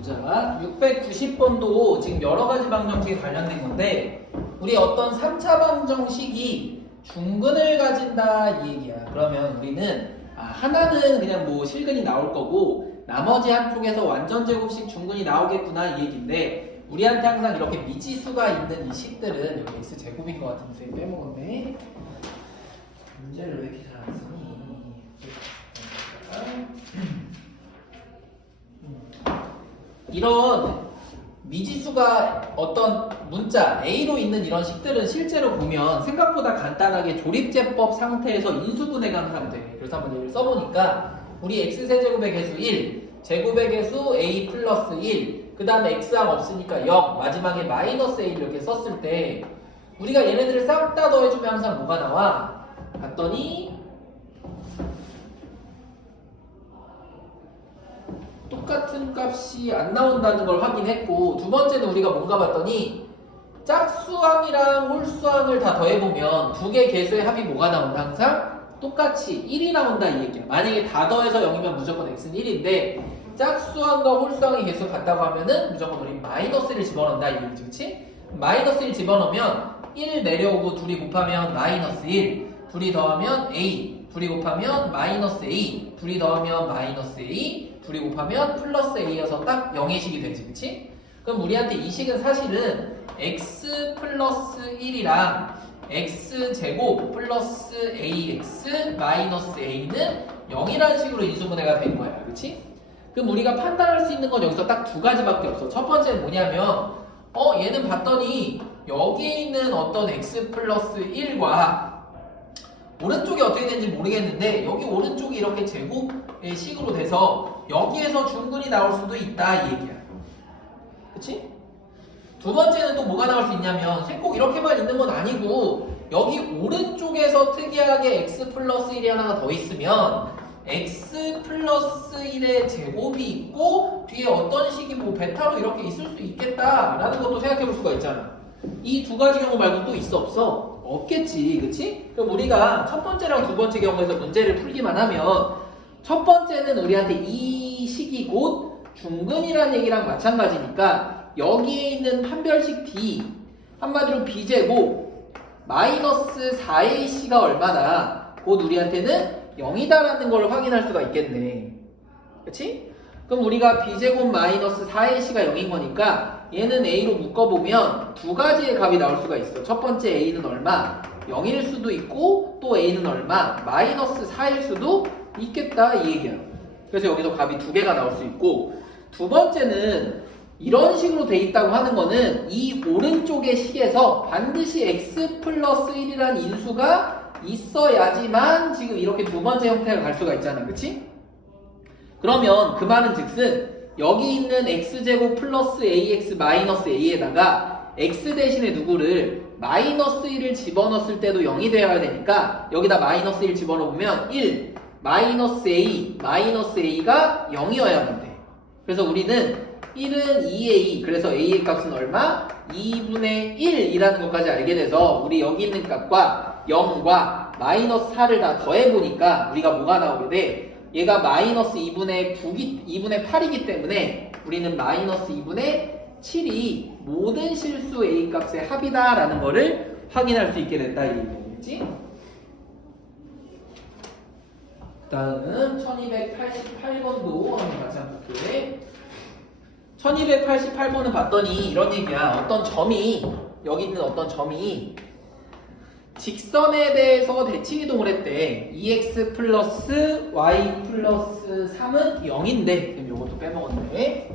자, 690번도 지금 여러 가지 방정식에 관련된 건데 우리 어떤 3차 방정식이 중근을 가진다 이 얘기야. 그러면 우리는 하나는 그냥 뭐 실근이 나올 거고 나머지 한쪽에서 완전 제곱식 중근이 나오겠구나 이 얘기인데 우리한테 항상 이렇게 미지수가 있는 이 식들은 여기 x제곱인 것 같은데 빼먹었네. 문제를 왜 이렇게 잘 안 쓰니? 이런 미지수가 어떤 문자 A로 있는 이런 식들은 실제로 보면 생각보다 간단하게 조립제법 상태에서 인수분해가 항상 돼. 그래서 한번 예를 써보니까 우리 x세제곱의 개수 1, 제곱의 개수 A 플러스 1, 그 다음에 x항 없으니까 0, 마지막에 마이너스 A 이렇게 썼을 때 우리가 얘네들을 싹 다 더해주면 항상 뭐가 나와? 봤더니 똑같은 값이 안 나온다는 걸 확인했고, 두 번째는 우리가 뭔가 봤더니 짝수항이랑 홀수항을 다 더해보면 두 개 개수의 합이 뭐가 나온다? 항상 똑같이 1이 나온다 이 얘기야. 만약에 다 더해서 0이면 무조건 x는 1인데 짝수항과 홀수항의 개수 같다고 하면은 무조건 우리 마이너스를 집어넣는다 이 얘기지, 그치? 마이너스 1 집어넣으면 1 내려오고 둘이 곱하면 마이너스 1, 둘이 더하면 a, 둘이 곱하면 마이너스 a, 둘이 더하면 마이너스 a, 둘이 곱하면 플러스 a여서 딱 0의 식이 되지, 그치? 그럼 우리한테 이 식은 사실은 x 플러스 1이랑 x제곱 플러스 ax 마이너스 a는 0이라는 식으로 인수분해가 된 거야, 그치? 그럼 우리가 판단할 수 있는 건 여기서 딱 두 가지밖에 없어. 첫 번째는 뭐냐면 얘는 봤더니 여기에 있는 어떤 x 플러스 1과 오른쪽이 어떻게 되는지 모르겠는데 여기 오른쪽이 이렇게 제곱의 식으로 돼서 여기에서 중근이 나올 수도 있다 이 얘기야. 그치? 두 번째는 또 뭐가 나올 수 있냐면 꼭 이렇게만 있는 건 아니고 여기 오른쪽에서 특이하게 x 플러스 1이 하나가 더 있으면 x 플러스 1의 제곱이 있고 뒤에 어떤 식이 뭐 베타로 이렇게 있을 수 있겠다라는 것도 생각해 볼 수가 있잖아. 이 두 가지 경우 말고 또 있어 없어? 없겠지, 그치? 그럼 우리가 첫 번째랑 두 번째 경우에서 문제를 풀기만 하면 첫 번째는 우리한테 이 식이 곧 중근이라는 얘기랑 마찬가지니까 여기에 있는 판별식 D 한마디로 B제곱 마이너스 4AC가 얼마나 곧 우리한테는 0이다라는 걸 확인할 수가 있겠네. 그치? 그럼 우리가 B제곱 마이너스 4AC가 0인 거니까 얘는 A로 묶어보면 두 가지의 값이 나올 수가 있어. 첫 번째 A는 얼마? 0일 수도 있고 또 A는 얼마? 마이너스 4일 수도 있겠다 이 얘기야. 그래서 여기서 값이 두 개가 나올 수 있고 두 번째는 이런 식으로 돼 있다고 하는 거는 이 오른쪽의 식에서 반드시 x 플러스 1이라는 인수가 있어야지만 지금 이렇게 두 번째 형태가 갈 수가 있잖아. 그치? 그러면 그 말은 즉슨 여기 있는 x제곱 플러스 ax 마이너스 a에다가 x 대신에 누구를 마이너스 1을 집어넣었을 때도 0이 되어야 되니까 여기다 마이너스 1 집어넣으면 1 마이너스 a가 0이어야만 돼. 그래서 우리는 1은 2a 그래서 a의 값은 얼마? 2분의 1이라는 것까지 알게 돼서 우리 여기 있는 값과 0과 마이너스 4를 다 더해보니까 우리가 뭐가 나오게 돼? 얘가 마이너스 2분의 8이기 때문에 우리는 마이너스 2분의 7이 모든 실수 a 값의 합이다 라는 거를 확인할 수 있게 된다 이 얘기겠지? 다음은 1288번도 한번 같이 한번 볼게요. 1288번은 봤더니 이런 얘기야. 어떤 점이 여기 있는 어떤 점이 직선에 대해서 대칭이동을 했대. 2x 플러스 y 플러스 3은 0인데 그럼 요것도 빼먹었네.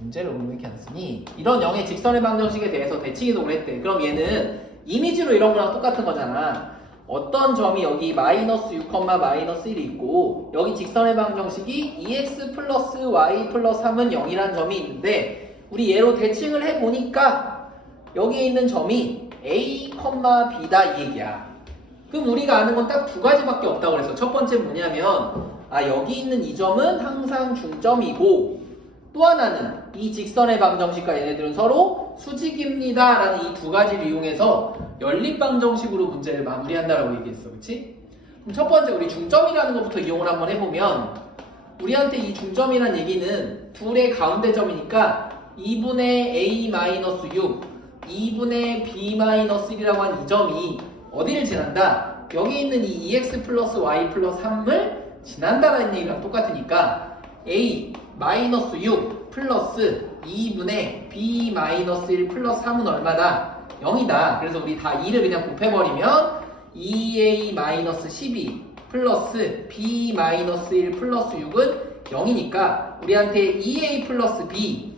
문제를 오늘 왜 이렇게 안 쓰니? 이런 0의 직선의 방정식에 대해서 대칭이동을 했대. 그럼 얘는 이미지로 이런 거랑 똑같은 거잖아. 어떤 점이 여기 마이너스 6, 마이너스 1이 있고 여기 직선의 방정식이 2x 플러스 y 플러스 3은 0이라는 점이 있는데 우리 얘로 대칭을 해보니까 여기에 있는 점이 a, b다 이 얘기야. 그럼 우리가 아는 건 딱 두 가지밖에 없다고 그랬어. 첫 번째 뭐냐면 여기 있는 이 점은 항상 중점이고 또 하나는 이 직선의 방정식과 얘네들은 서로 수직입니다 라는 이 두 가지를 이용해서 연립방정식으로 문제를 마무리한다라고 얘기했어. 그치? 그럼 첫 번째 우리 중점이라는 것부터 이용을 한번 해보면 우리한테 이 중점이라는 얘기는 둘의 가운데 점이니까 2분의 a-6 2분의 b-1이라고 한 이 점이 어디를 지난다? 여기 있는 이 2x 플러스 y 플러스 3을 지난다라는 얘기랑 똑같으니까 a-6 플러스 2분의 b-1 플러스 3은 얼마다? 0이다. 그래서 우리 다 2를 그냥 곱해버리면 2a-12 플러스 b-1 플러스 6은 0이니까 우리한테 2a 플러스 b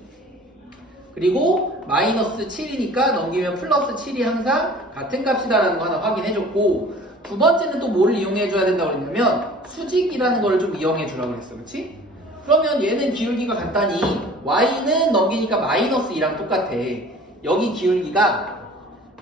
그리고 마이너스 7이니까 넘기면 플러스 7이 항상 같은 값이다라는 거 하나 확인해줬고 두 번째는 또 뭐를 이용해줘야 된다고 그랬냐면 수직이라는 걸 좀 이용해주라고 그랬어. 그치? 그러면 얘는 기울기가 간단히 y는 넘기니까 마이너스 2랑 똑같아. 여기 기울기가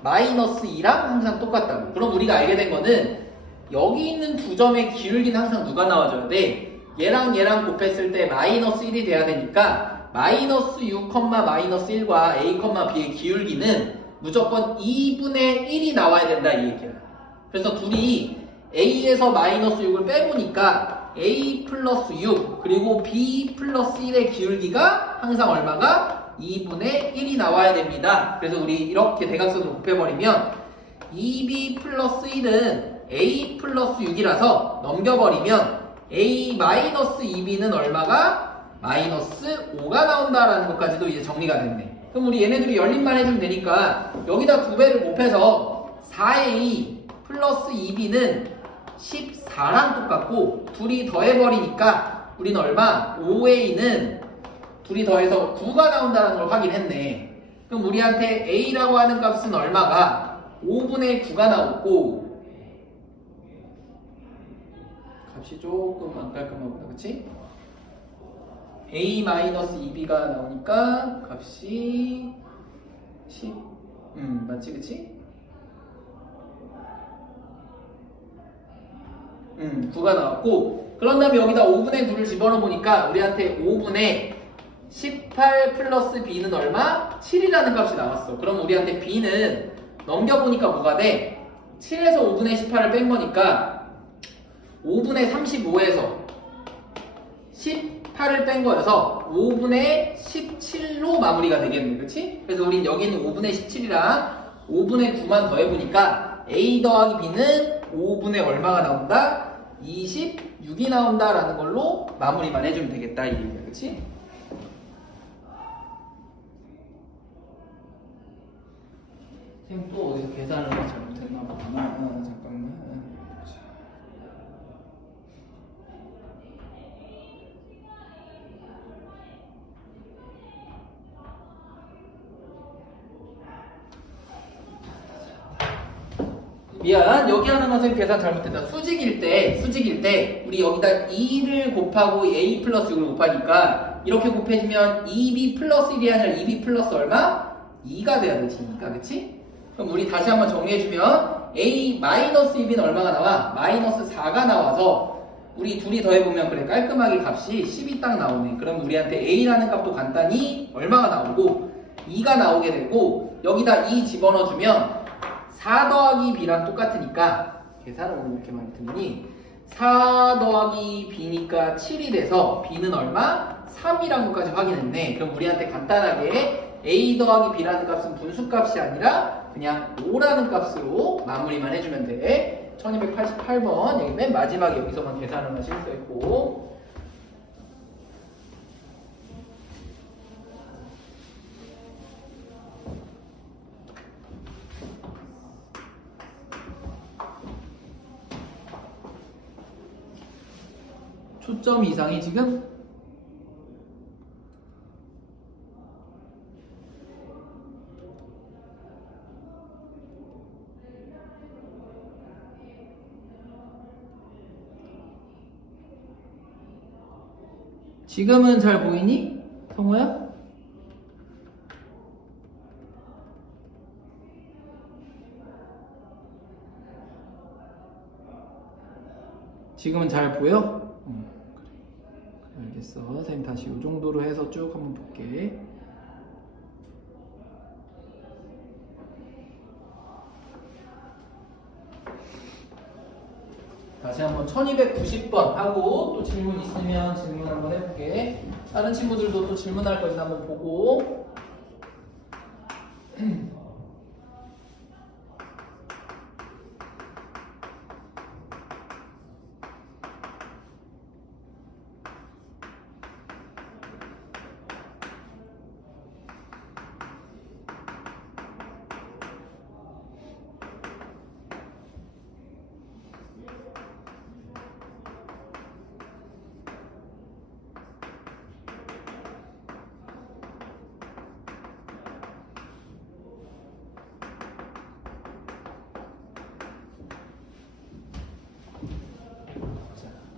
마이너스 2랑 항상 똑같다고. 그럼 우리가 알게 된 거는 여기 있는 두 점의 기울기는 항상 누가 나와줘야 돼? 얘랑 얘랑 곱했을 때 마이너스 1이 돼야 되니까 마이너스 6, 마이너스 1과 A, B의 기울기는 무조건 2분의 1이 나와야 된다 이 얘기야. 그래서 둘이 A에서 마이너스 6을 빼보니까 A 플러스 6 그리고 B 플러스 1의 기울기가 항상 얼마가? 2분의 1이 나와야 됩니다. 그래서 우리 이렇게 대각선으로 곱해버리면 2B 플러스 1은 A 플러스 6이라서 넘겨버리면 A 마이너스 2B는 얼마가? 마이너스 5가 나온다라는 것까지도 이제 정리가 됐네. 그럼 우리 얘네들이 열림만 해주면 되니까 여기다 2배를 곱해서 4A 플러스 2B는 14랑 똑같고 둘이 더해버리니까 우리는 얼마? 5A는 둘이 더해서 9가 나온다는 걸 확인했네. 그럼 우리한테 A라고 하는 값은 얼마가? 5분의 9가 나오고 값이 조금 안 깔끔하구나, 그치? A-2B가 나오니까 값이 10 맞지, 그치? 9가 나왔고 그런 다음에 여기다 5분의 9를 집어넣어 보니까 우리한테 5분의 18 플러스 B는 얼마? 7이라는 값이 나왔어. 그럼 우리한테 B는 넘겨보니까 뭐가 돼? 7에서 5분의 18을 뺀 거니까 5분의 35에서 18을 뺀 거여서 5분의 17로 마무리가 되겠네, 그치? 그래서 우린 여기 있는 5분의 17이랑 5분의 9만 더해보니까 A 더하기 B는 5분의 얼마가 나온다? 26이 나온다라는 걸로 마무리만 해주면 되겠다 이 얘기야, 그치? 쌤 또 어디서 계산을 잘못했나 보구나. 잠깐만. 미안, 여기 하나만 선생님 계산 잘못했다. 수직일 때 우리 여기다 2를 곱하고 A 플러스 6을 곱하니까 이렇게 곱해지면 2B 플러스 1이 아니라 2B 플러스 얼마? 2가 돼야 되지, 2가, 그치? 그럼 우리 다시 한번 정리해주면 A 마이너스 2B는 얼마가 나와? 마이너스 4가 나와서 우리 둘이 더해보면 그래 깔끔하게 값이 10이 딱 나오네. 그럼 우리한테 A라는 값도 간단히 얼마가 나오고 2가 나오게 되고 여기다 2 집어넣어주면 4 더하기 B랑 똑같으니까 계산을 오늘 이렇게 많이 듣니 4 더하기 B니까 7이 돼서 B는 얼마? 3이라는 것까지 확인했네. 그럼 우리한테 간단하게 A 더하기 B라는 값은 분수값이 아니라 그냥 5라는 값으로 마무리만 해주면 돼. 1288번 여기 맨 마지막에 여기서만 계산을 실수했고 초점 이상이 지금 지금은 잘 보이니? 성호야? 지금은 잘 보여? 그래, 알겠어. 선생님 다시 이 정도로 해서 쭉 한번 볼게. 다시 한번 1290번 하고 또 질문 있으면 질문 한번 해볼게. 다른 친구들도 또 질문할 거 있나 한번 보고.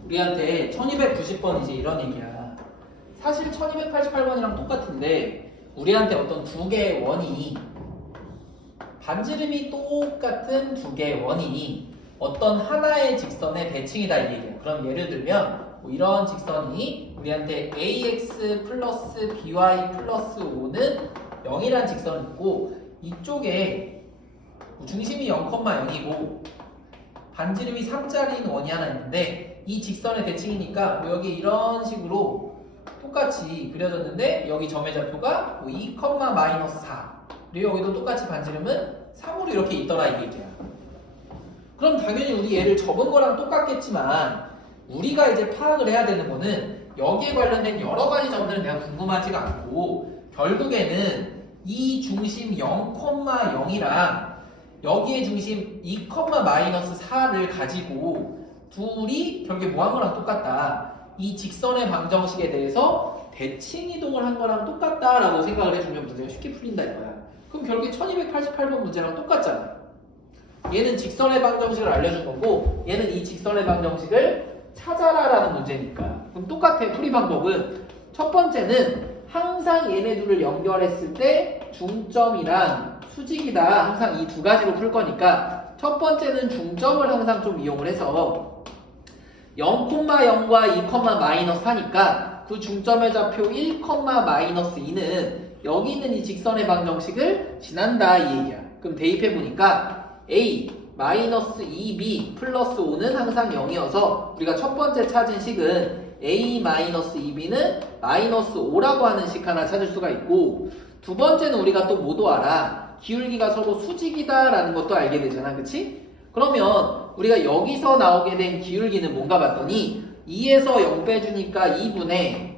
우리한테 1290번 이제 이런 얘기야. 사실 1288번이랑 똑같은데 우리한테 어떤 두 개의 원인이 반지름이 똑같은 두 개의 원인이 어떤 하나의 직선의 대칭이다 이 얘기야. 그럼 예를 들면 뭐 이런 직선이 우리한테 ax 플러스 by 플러스 5는 0이란 직선이 있고 이쪽에 중심이 0,0이고 반지름이 3짜리인 원이 하나 있는데 이 직선의 대칭이니까 뭐 여기 이런 식으로 똑같이 그려졌는데 여기 점의 좌표가 뭐 2, 마이너스 4 그리고 여기도 똑같이 반지름은 3으로 이렇게 있더라 이 얘기야. 그럼 당연히 우리 얘를 적은 거랑 똑같겠지만 우리가 이제 파악을 해야 되는 거는 여기에 관련된 여러 가지 점들은 내가 궁금하지가 않고 결국에는 이 중심 0,0이랑 여기에 중심 2, 마이너스 4를 가지고 둘이 결국에 뭐 한 거랑 똑같다. 이 직선의 방정식에 대해서 대칭 이동을 한 거랑 똑같다라고 생각을 해주면 문제가 쉽게 풀린다 이거야. 그럼 결국에 1288번 문제랑 똑같잖아. 얘는 직선의 방정식을 알려준 거고 얘는 이 직선의 방정식을 찾아라라는 문제니까. 그럼 똑같아. 풀이 방법은 첫 번째는 항상 얘네 둘을 연결했을 때 중점이랑 수직이다. 항상 이 두 가지로 풀 거니까 첫 번째는 중점을 항상 좀 이용을 해서 0,0과 2, 마이너스 4니까 그 중점의 좌표 1, 마이너스 2는 여기 있는 이 직선의 방정식을 지난다 이 얘기야. 그럼 대입해 보니까 a 마이너스 2b 플러스 5는 항상 0이어서 우리가 첫 번째 찾은 식은 a 마이너스 2b는 마이너스 5라고 하는 식 하나 찾을 수가 있고 두 번째는 우리가 또 뭐도 알아. 기울기가 서로 수직이다 라는 것도 알게 되잖아. 그치? 그러면 우리가 여기서 나오게 된 기울기는 뭔가 봤더니 2에서 0 빼주니까 2분의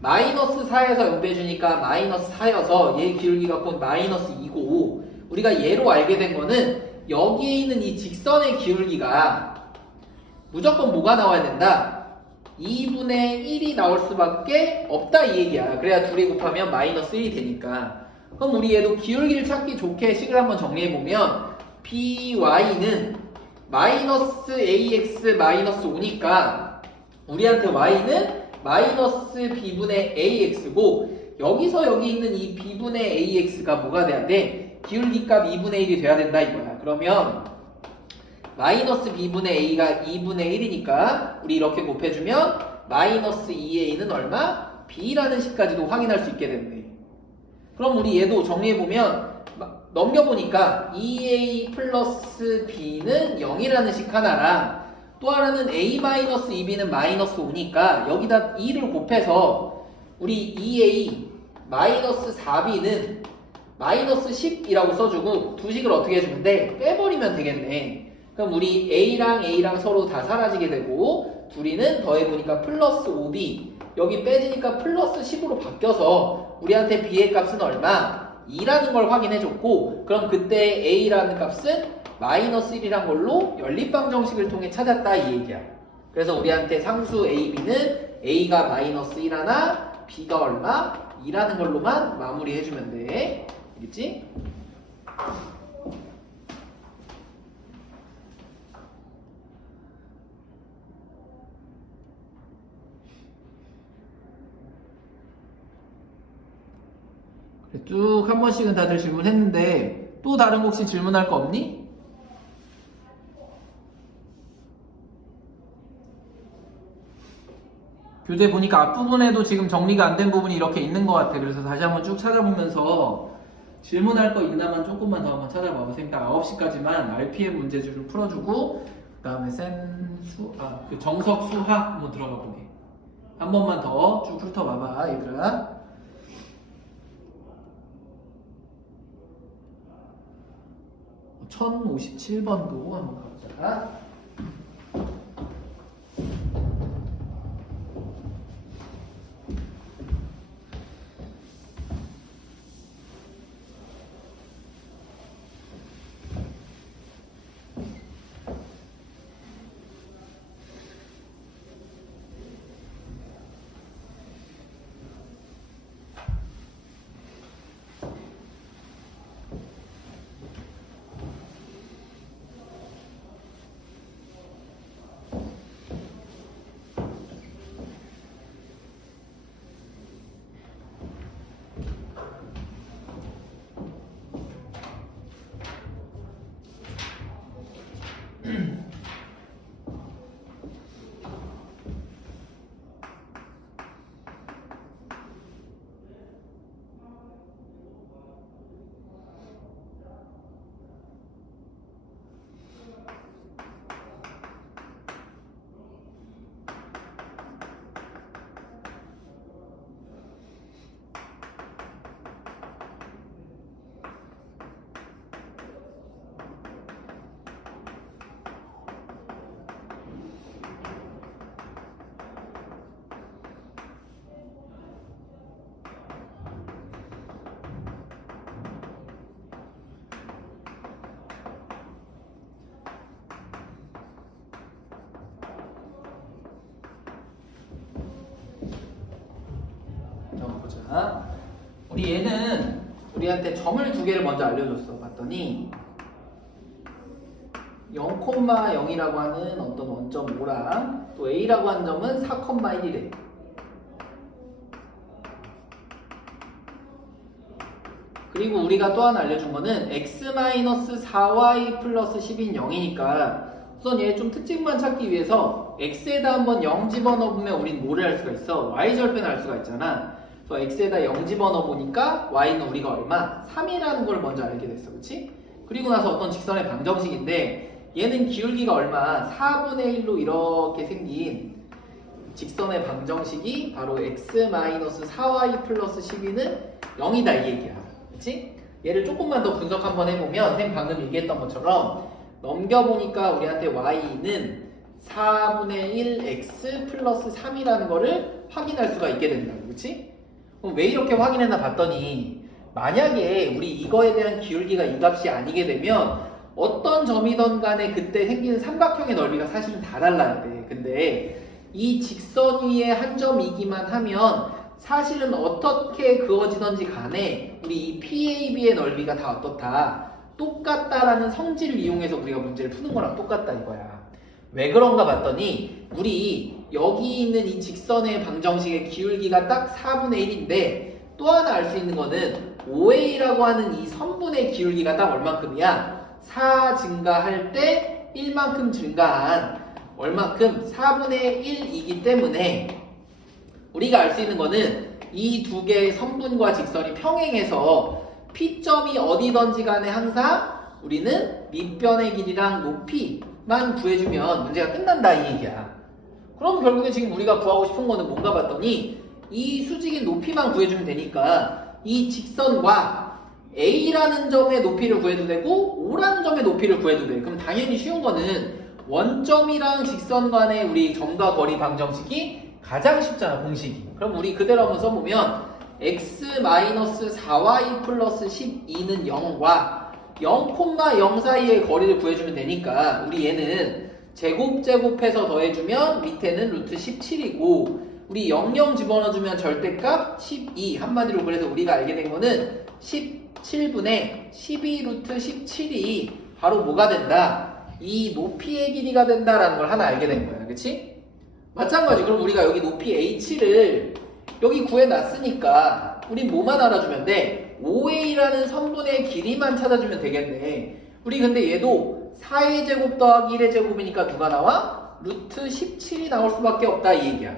마이너스 4에서 0 빼주니까 마이너스 4여서 얘 기울기가 곧 마이너스 2고 우리가 얘로 알게 된 거는 여기에 있는 이 직선의 기울기가 무조건 뭐가 나와야 된다? 2분의 1이 나올 수밖에 없다 이 얘기야. 그래야 둘이 곱하면 마이너스 1이 되니까. 그럼 우리 얘도 기울기를 찾기 좋게 식을 한번 정리해보면 by는 마이너스 ax 마이너스 5니까 우리한테 y는 마이너스 b분의 ax고 여기서 여기 있는 이 b분의 ax가 뭐가 돼야 돼? 기울기값 2분의 1이 돼야 된다 이거야. 그러면 마이너스 b분의 a가 2분의 1이니까 우리 이렇게 곱해주면 마이너스 2a는 얼마? b라는 식까지도 확인할 수 있게 됐네. 그럼 우리 얘도 정리해보면 넘겨보니까 2a 플러스 b는 0이라는 식 하나랑 또 하나는 a 마이너스 2b는 마이너스 5니까 여기다 2를 곱해서 우리 2a 마이너스 4b는 마이너스 10이라고 써주고 두 식을 어떻게 해주면 돼? 빼버리면 되겠네. 그럼 우리 a랑 서로 다 사라지게 되고 둘이는 더해보니까 플러스 5b 여기 빼지니까 플러스 10으로 바뀌어서 우리한테 b의 값은 얼마? 2라는 걸 확인해줬고 그럼 그때 a라는 값은 마이너스 1이란 걸로 연립방정식을 통해 찾았다 이 얘기야. 그래서 우리한테 상수 a, b는 a가 마이너스 1 하나 b가 얼마? 2라는 걸로만 마무리해주면 돼. 알겠지? 쭉 한 번씩은 다들 질문했는데 또 다른 거 혹시 질문할 거 없니? 교재 보니까 앞부분에도 지금 정리가 안 된 부분이 이렇게 있는 것 같아. 그래서 다시 한번 쭉 찾아보면서 질문할 거 있나만 조금만 더 한번 찾아봐봐. 선생님 9시까지만 RPM 문제집을 풀어주고 그 다음에 그 정석 수학 한번 들어가 보게. 한 번만 더 쭉 훑어봐봐 얘들아. 어, 1057번도 한번 가보자. 보자. 우리 얘는 우리한테 점을 두 개를 먼저 알려줬어. 봤더니 0,0이라고 하는 어떤 원점 5랑 또 A라고 하는 점은 4,1이래. 그리고 우리가 또 하나 알려준 거는 x-4y 플러스 10인 0이니까 우선 얘 좀 특징만 찾기 위해서 x에다 한번 0 집어넣으면 우린 뭐를 할 수가 있어? y절편을 할 수가 있잖아. 그래서 x에다 0 집어넣어보니까 y는 우리가 얼마? 3이라는 걸 먼저 알게 됐어. 그치? 그리고 나서 어떤 직선의 방정식인데 얘는 기울기가 얼마? 4분의 1로 이렇게 생긴 직선의 방정식이 바로 x-4y 플러스 12는 0이다 이 얘기야. 그치? 얘를 조금만 더 분석 한번 해보면 쌤 방금 얘기했던 것처럼 넘겨보니까 우리한테 y는 4분의 1 x 플러스 3이라는 거를 확인할 수가 있게 된다고. 그치? 그럼 왜 이렇게 확인했나 봤더니 만약에 우리 이거에 대한 기울기가 이 값이 아니게 되면 어떤 점이든 간에 그때 생기는 삼각형의 넓이가 사실은 다 달라야 돼. 근데 이 직선 위에 한 점이기만 하면 사실은 어떻게 그어지던지 간에 우리 이 PAB의 넓이가 다 어떻다? 똑같다라는 성질을 이용해서 우리가 문제를 푸는 거랑 똑같다 이거야. 왜 그런가 봤더니 우리 여기 있는 이 직선의 방정식의 기울기가 딱 4분의 1인데 또 하나 알 수 있는 거는 OA라고 하는 이 선분의 기울기가 딱 얼만큼이야? 4 증가할 때 1만큼 증가한 얼만큼? 4분의 1이기 때문에 우리가 알 수 있는 거는 이 두 개의 선분과 직선이 평행해서 P점이 어디든지 간에 항상 우리는 밑변의 길이랑 높이만 구해주면 문제가 끝난다 이 얘기야. 그럼 결국에 지금 우리가 구하고 싶은 거는 뭔가 봤더니 이 수직인 높이만 구해주면 되니까 이 직선과 A라는 점의 높이를 구해도 되고 O라는 점의 높이를 구해도 돼. 그럼 당연히 쉬운 거는 원점이랑 직선 간의 우리 점과 거리 방정식이 가장 쉽잖아 공식이. 그럼 우리 그대로 한번 써보면 x-4y 플러스 12는 0과 0,0 사이의 거리를 구해주면 되니까 우리 얘는 제곱해서 더해주면 밑에는 루트 17이고 우리 00 집어넣어주면 절대값 12. 한마디로 그래서 우리가 알게 된 거는 17분의 12 루트 17이 바로 뭐가 된다? 이 높이의 길이가 된다라는 걸 하나 알게 된 거야. 그치? 마찬가지. 그럼 우리가 여기 높이 h를 여기 구해놨으니까 우린 뭐만 알아주면 돼? OA라는 선분의 길이만 찾아주면 되겠네. 우리 근데 얘도 4의 제곱 더하기 1의 제곱이니까 누가 나와? 루트 17이 나올 수밖에 없다 이 얘기야.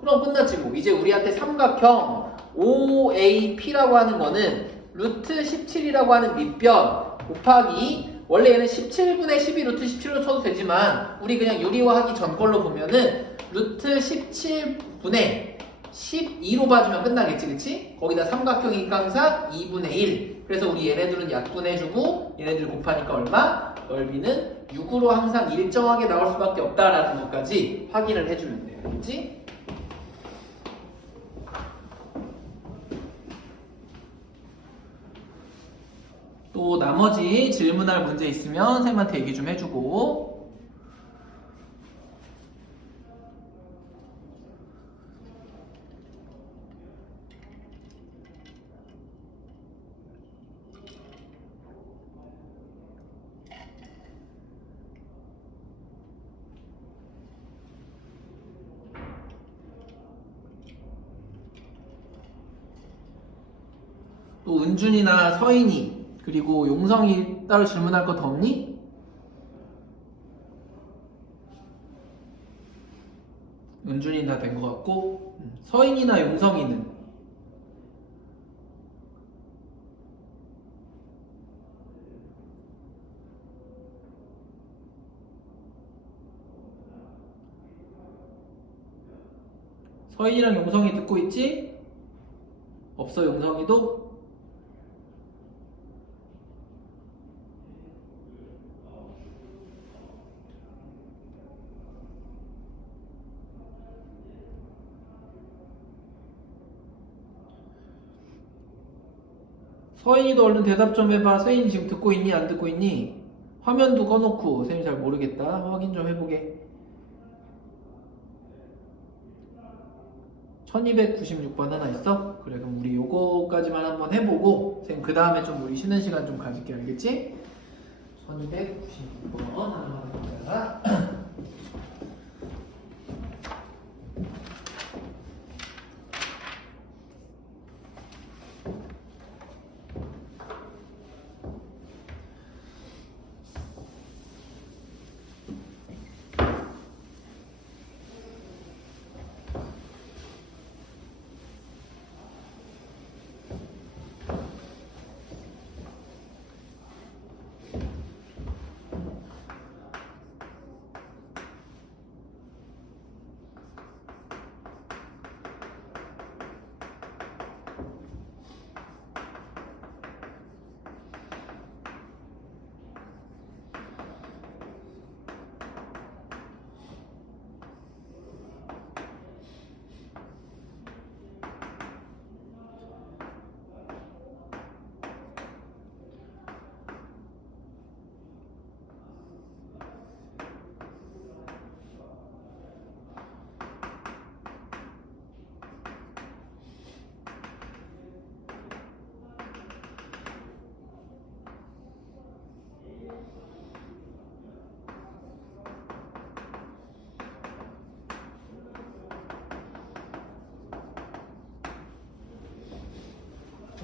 그럼 끝났지 뭐. 이제 우리한테 삼각형 OAP라고 하는 거는 루트 17이라고 하는 밑변 곱하기 원래 얘는 17분의 12 루트 17로 쳐도 되지만 우리 그냥 유리화하기 전 걸로 보면은 루트 17분의 12로 봐주면 끝나겠지 그치? 거기다 삼각형이니까 항상 2분의 1. 그래서 우리 얘네들은 약분해주고 얘네들 곱하니까 얼마? 넓이는 6으로 항상 일정하게 나올 수밖에 없다라는 것까지 확인을 해주면 돼요. 알겠지? 또 나머지 질문할 문제 있으면 쌤한테 얘기 좀 해주고. 또 은준이나 서인이 그리고 용성이 따로 질문할 거 더 없니? 은준이는 다 된 것 같고 서인이나 용성이는 서인이랑 용성이 듣고 있지? 없어 용성이도? 서인이도 얼른 대답 좀 해봐. 서인이 지금 듣고 있니? 안 듣고 있니? 화면도 꺼놓고 쌤이 잘 모르겠다. 확인 좀 해보게. 1296번 하나 있어? 그래, 그럼 우리 요거까지만 한번 해보고 선생님 그 다음에 좀 우리 쉬는 시간 좀 가질게. 알겠지? 1296번 하나 해보자.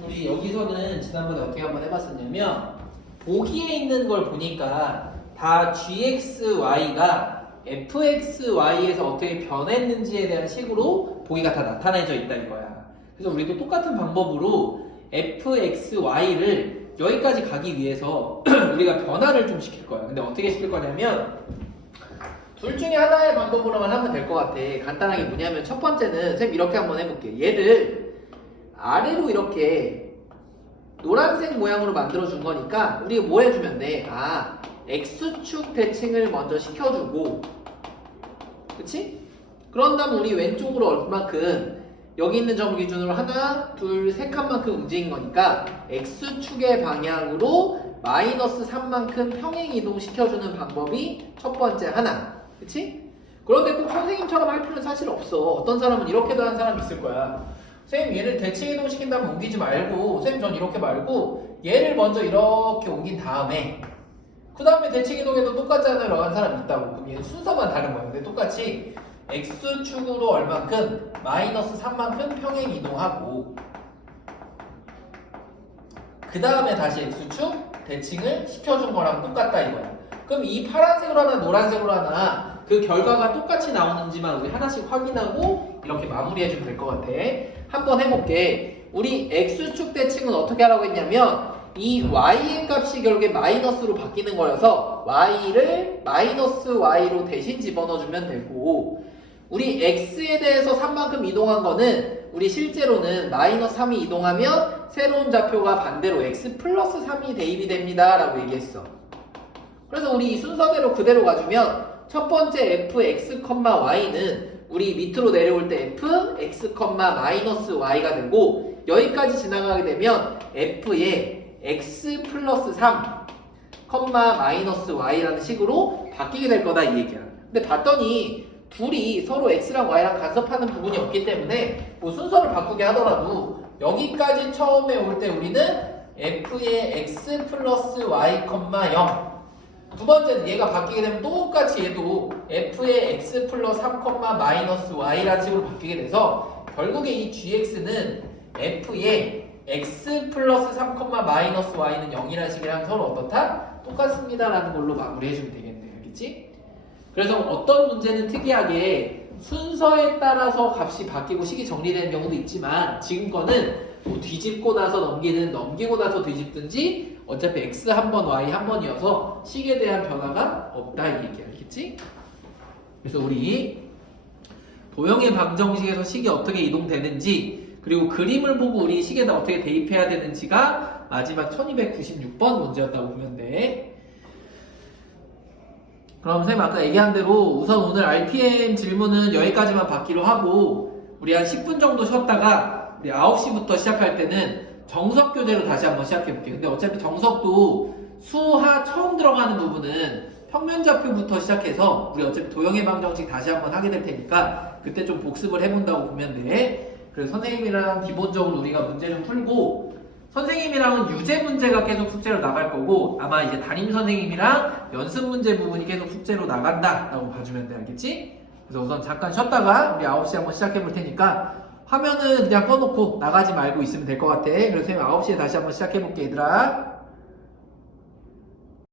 우리 여기서는 지난번에 어떻게 한번 해봤었냐면 보기에 있는 걸 보니까 다 gxy가 fxy에서 어떻게 변했는지에 대한 식으로 보기가 다 나타내져 있다 이거야. 그래서 우리도 똑같은 방법으로 fxy를 여기까지 가기 위해서 우리가 변화를 좀 시킬 거야. 근데 어떻게 시킬 거냐면 둘 중에 하나의 방법으로만 하면 될 것 같아. 간단하게 뭐냐면 첫 번째는 선생님 이렇게 한번 해볼게. 얘를 아래로 이렇게 노란색 모양으로 만들어준 거니까 우리가 뭐 해주면 돼? 아, X축 대칭을 먼저 시켜주고, 그치? 그런 다음 우리 왼쪽으로 얼마큼 여기 있는 점 기준으로 하나, 둘, 세 칸만큼 움직인 거니까 X축의 방향으로 마이너스 3만큼 평행 이동 시켜주는 방법이 첫 번째 하나, 그치? 그런데 꼭 선생님처럼 할 필요는 사실 없어. 어떤 사람은 이렇게도 하는 사람이 있을 거야. 선생님 얘를 대칭 이동 시킨다면 옮기지 말고, 선생님 전 이렇게 말고 얘를 먼저 이렇게 옮긴 다음에 그 다음에 대칭 이동해도 똑같잖아요 라고 하는 사람이 있다고. 그럼 얘는 순서만 다른 거야. 근데 똑같이 X축으로 얼만큼 마이너스 3만큼 평행 이동하고 그 다음에 다시 X축 대칭을 시켜준 거랑 똑같다 이거야. 그럼 이 파란색으로 하나 노란색으로 하나 그 결과가 똑같이 나오는지만 우리 하나씩 확인하고 이렇게 마무리해주면 될 것 같아. 한번 해볼게. 우리 X축 대칭은 어떻게 하라고 했냐면 이 Y의 값이 결국에 마이너스로 바뀌는 거여서 Y를 마이너스 Y로 대신 집어넣어주면 되고, 우리 X에 대해서 3만큼 이동한 거는 우리 실제로는 마이너스 3이 이동하면 새로운 좌표가 반대로 X 플러스 3이 대입이 됩니다 라고 얘기했어. 그래서 우리 이 순서대로 그대로 가주면 첫 번째 fx, y는 우리 밑으로 내려올 때 fx, 마이너스 y가 되고, 여기까지 지나가게 되면 f의 x 플러스 3, 마이너스 y라는 식으로 바뀌게 될 거다 이 얘기야. 근데 봤더니 둘이 서로 x랑 y랑 간섭하는 부분이 없기 때문에 뭐 순서를 바꾸게 하더라도 여기까지 처음에 올 때 우리는 f의 x 플러스 y, 0 두 번째는 얘가 바뀌게 되면 똑같이 얘도 f의 x 플러스 3, 마이너스 y라는 식으로 바뀌게 돼서 결국에 이 gx는 f의 x 플러스 3, 마이너스 y는 0이라는 식이랑 서로 어떻다? 똑같습니다 라는 걸로 마무리해주면 되겠네. 알겠지? 그래서 어떤 문제는 특이하게 순서에 따라서 값이 바뀌고 식이 정리되는 경우도 있지만 지금 거는 뭐 뒤집고 나서 넘기든 넘기고 나서 뒤집든지 어차피 x 한 번, y 한 번이어서 식에 대한 변화가 없다 이 얘기 알겠지? 그래서 우리 도형의 방정식에서 식이 어떻게 이동되는지 그리고 그림을 보고 우리 식에다 어떻게 대입해야 되는지가 마지막 1296번 문제였다고 보면 돼. 그럼 선생님 아까 얘기한 대로 우선 오늘 RPM 질문은 여기까지만 받기로 하고 우리 한 10분 정도 쉬었다가 우리 9시부터 시작할 때는 정석 교재로 다시 한번 시작해볼게요. 근데 어차피 정석도 수하 처음 들어가는 부분은 평면좌표부터 시작해서 우리 어차피 도형의 방정식 다시 한번 하게 될 테니까 그때 좀 복습을 해본다고 보면 돼. 그래서 선생님이랑 기본적으로 우리가 문제를 풀고 선생님이랑은 유제 문제가 계속 숙제로 나갈 거고 아마 이제 담임 선생님이랑 연습 문제 부분이 계속 숙제로 나간다 라고 봐주면 돼. 알겠지? 그래서 우선 잠깐 쉬었다가 우리 9시에 한번 시작해 볼 테니까 화면은 그냥 꺼놓고 나가지 말고 있으면 될 것 같아. 그래서 선생님 9시에 다시 한번 시작해 볼게 얘들아.